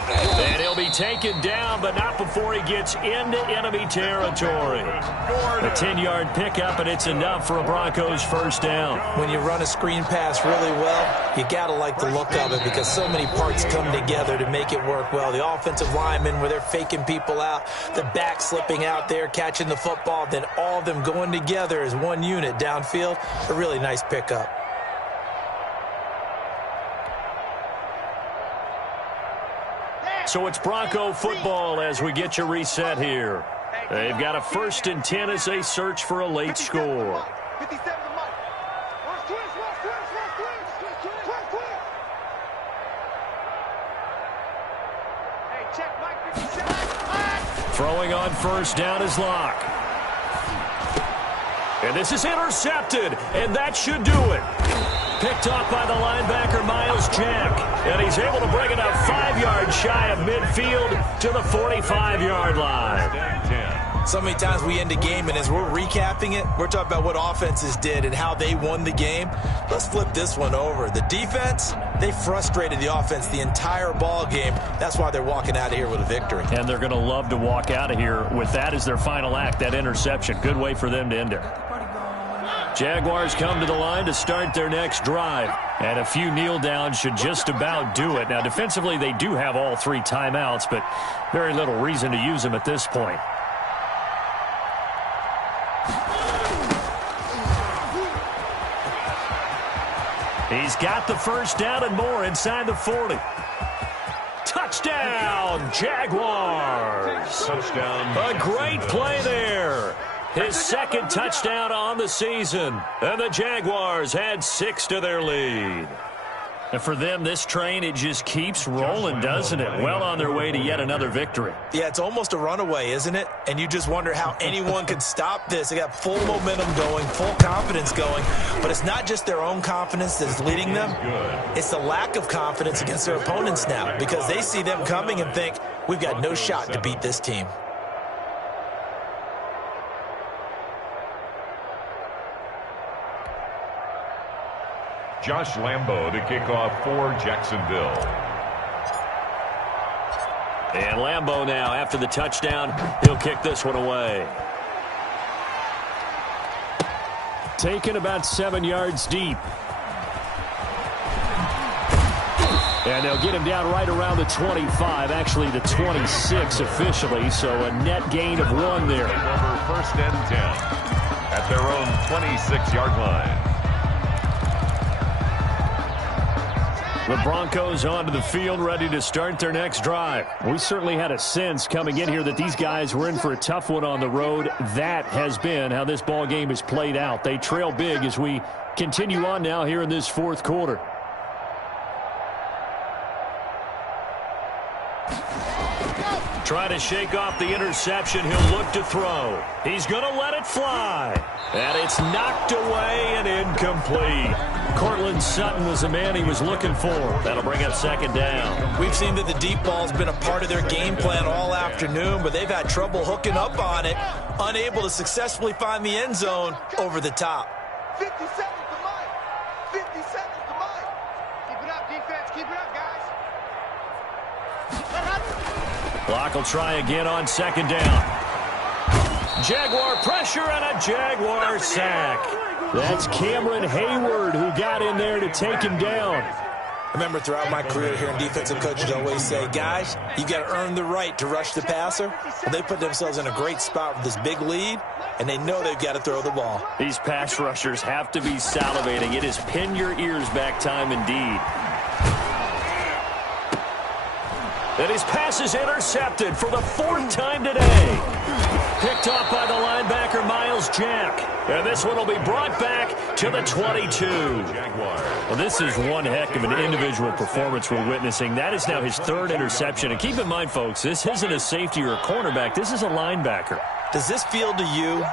And he'll be taken down, but not before he gets into enemy territory. A 10-yard pickup, and it's enough for a Broncos 1st down. When you run a screen pass really well, you got to like the look of it because so many parts come together to make it work well. The offensive linemen, where they're faking people out, the back slipping out there, catching the football, then all of them going together as one unit downfield. A really nice pickup. So it's Bronco football as we get you reset here. They've got a 1st and 10 as they search for a late score. 57 Mike. Hey, check Mike 57. Throwing on 1st down is Locke. And this is intercepted, and that should do it. Picked off by the linebacker, Miles Jack. And he's able to bring it up 5 yards shy of midfield to the 45-yard line. So many times we end a game, and as we're recapping it, we're talking about what offenses did and how they won the game. Let's flip this one over. The defense, they frustrated the offense the entire ball game. That's why they're walking out of here with a victory. And they're going to love to walk out of here with that as their final act, that interception. Good way for them to end it. Jaguars come to the line to start their next drive. And a few kneel downs should just about do it. Now, defensively, they do have all 3 timeouts, but very little reason to use them at this point. He's got the 1st down and more inside the 40. Touchdown, Jaguars. Touchdown. A great play there. His 2nd touchdown on the season. And the Jaguars had 6 to their lead. And for them, this train, it just keeps rolling, doesn't it? Well on their way to yet another victory. Yeah, it's almost a runaway, isn't it? And you just wonder how anyone could stop this. They got full momentum going, full confidence going. But it's not just their own confidence that's leading them. It's the lack of confidence against their opponents now because they see them coming and think, we've got no shot to beat this team. Josh Lambo to kick off for Jacksonville. And Lambeau now, after the touchdown, he'll kick this one away. Taken about 7 yards deep. And they'll get him down right around the 25, actually the 26 officially, so a net gain of 1 there. Over 1st and 10 at their own 26-yard line. The Broncos onto the field, ready to start their next drive. We certainly had a sense coming in here that these guys were in for a tough one on the road. That has been how this ball game is played out. They trail big as we continue on now here in this 4th quarter. Try to shake off the interception. He'll look to throw. He's going to let it fly. And it's knocked away and incomplete. Cortland Sutton was the man he was looking for. That'll bring up 2nd down. We've seen that the deep ball's been a part of their game plan all afternoon, but they've had trouble hooking up on it, unable to successfully find the end zone over the top. 50 seconds to Mike. 50 seconds to Mike. Keep it up, defense. Keep it up, guys. Clock will try again on 2nd down. Jaguar pressure and a Jaguar sack. That's Cameron Hayward who got in there to take him down. I remember throughout my career hearing defensive coaches always say, guys, you got to earn the right to rush the passer. Well, they put themselves in a great spot with this big lead, and they know they've got to throw the ball. These pass rushers have to be salivating. It is pin your ears back time indeed. And his pass is intercepted for the 4th time today. Picked off by the linebacker, Miles Jack. And this one will be brought back to the 22. Well, this is one heck of an individual performance we're witnessing. That is now his 3rd interception. And keep in mind, folks, this isn't a safety or a cornerback. This is a linebacker. Does this feel to you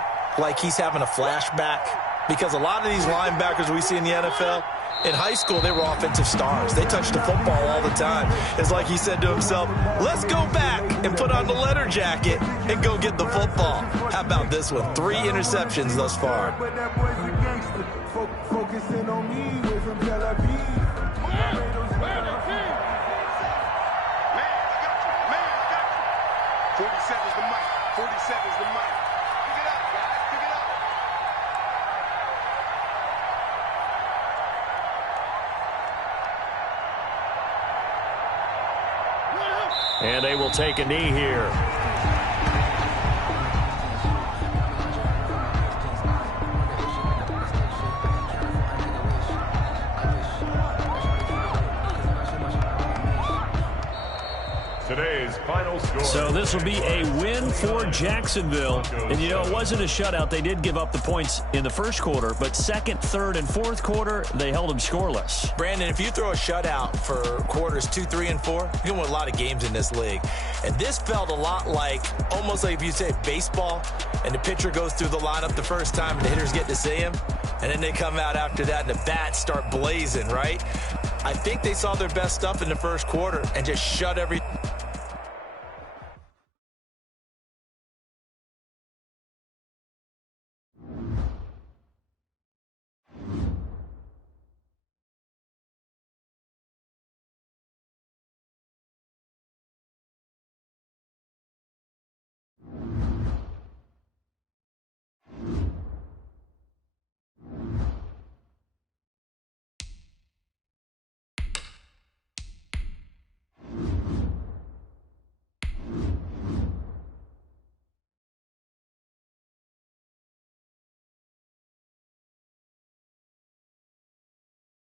like he's having a flashback? Because a lot of these linebackers we see in the NFL, in high school, they were offensive stars. They touched the football all the time. It's like he said to himself, let's go back and put on the leather jacket and go get the football. How about this one? 3 interceptions thus far. Focusing on me with some Tel Aviv. Man, I got you. 47's the mic. 47's the mic. Pick it up, guys. Pick it up. And they will take a knee here. Today's final score. So this will be a win for Jacksonville. And, you know, it wasn't a shutout. They did give up the points in the 1st quarter, but 2nd, 3rd, and 4th quarter, they held them scoreless. Brandon, if you throw a shutout for quarters 2, 3, and 4, you're going to win a lot of games in this league. And this felt a lot like, almost like if you say baseball, and the pitcher goes through the lineup the first time and the hitters get to see him, and then they come out after that and the bats start blazing, right? I think they saw their best stuff in the 1st quarter and just shut everything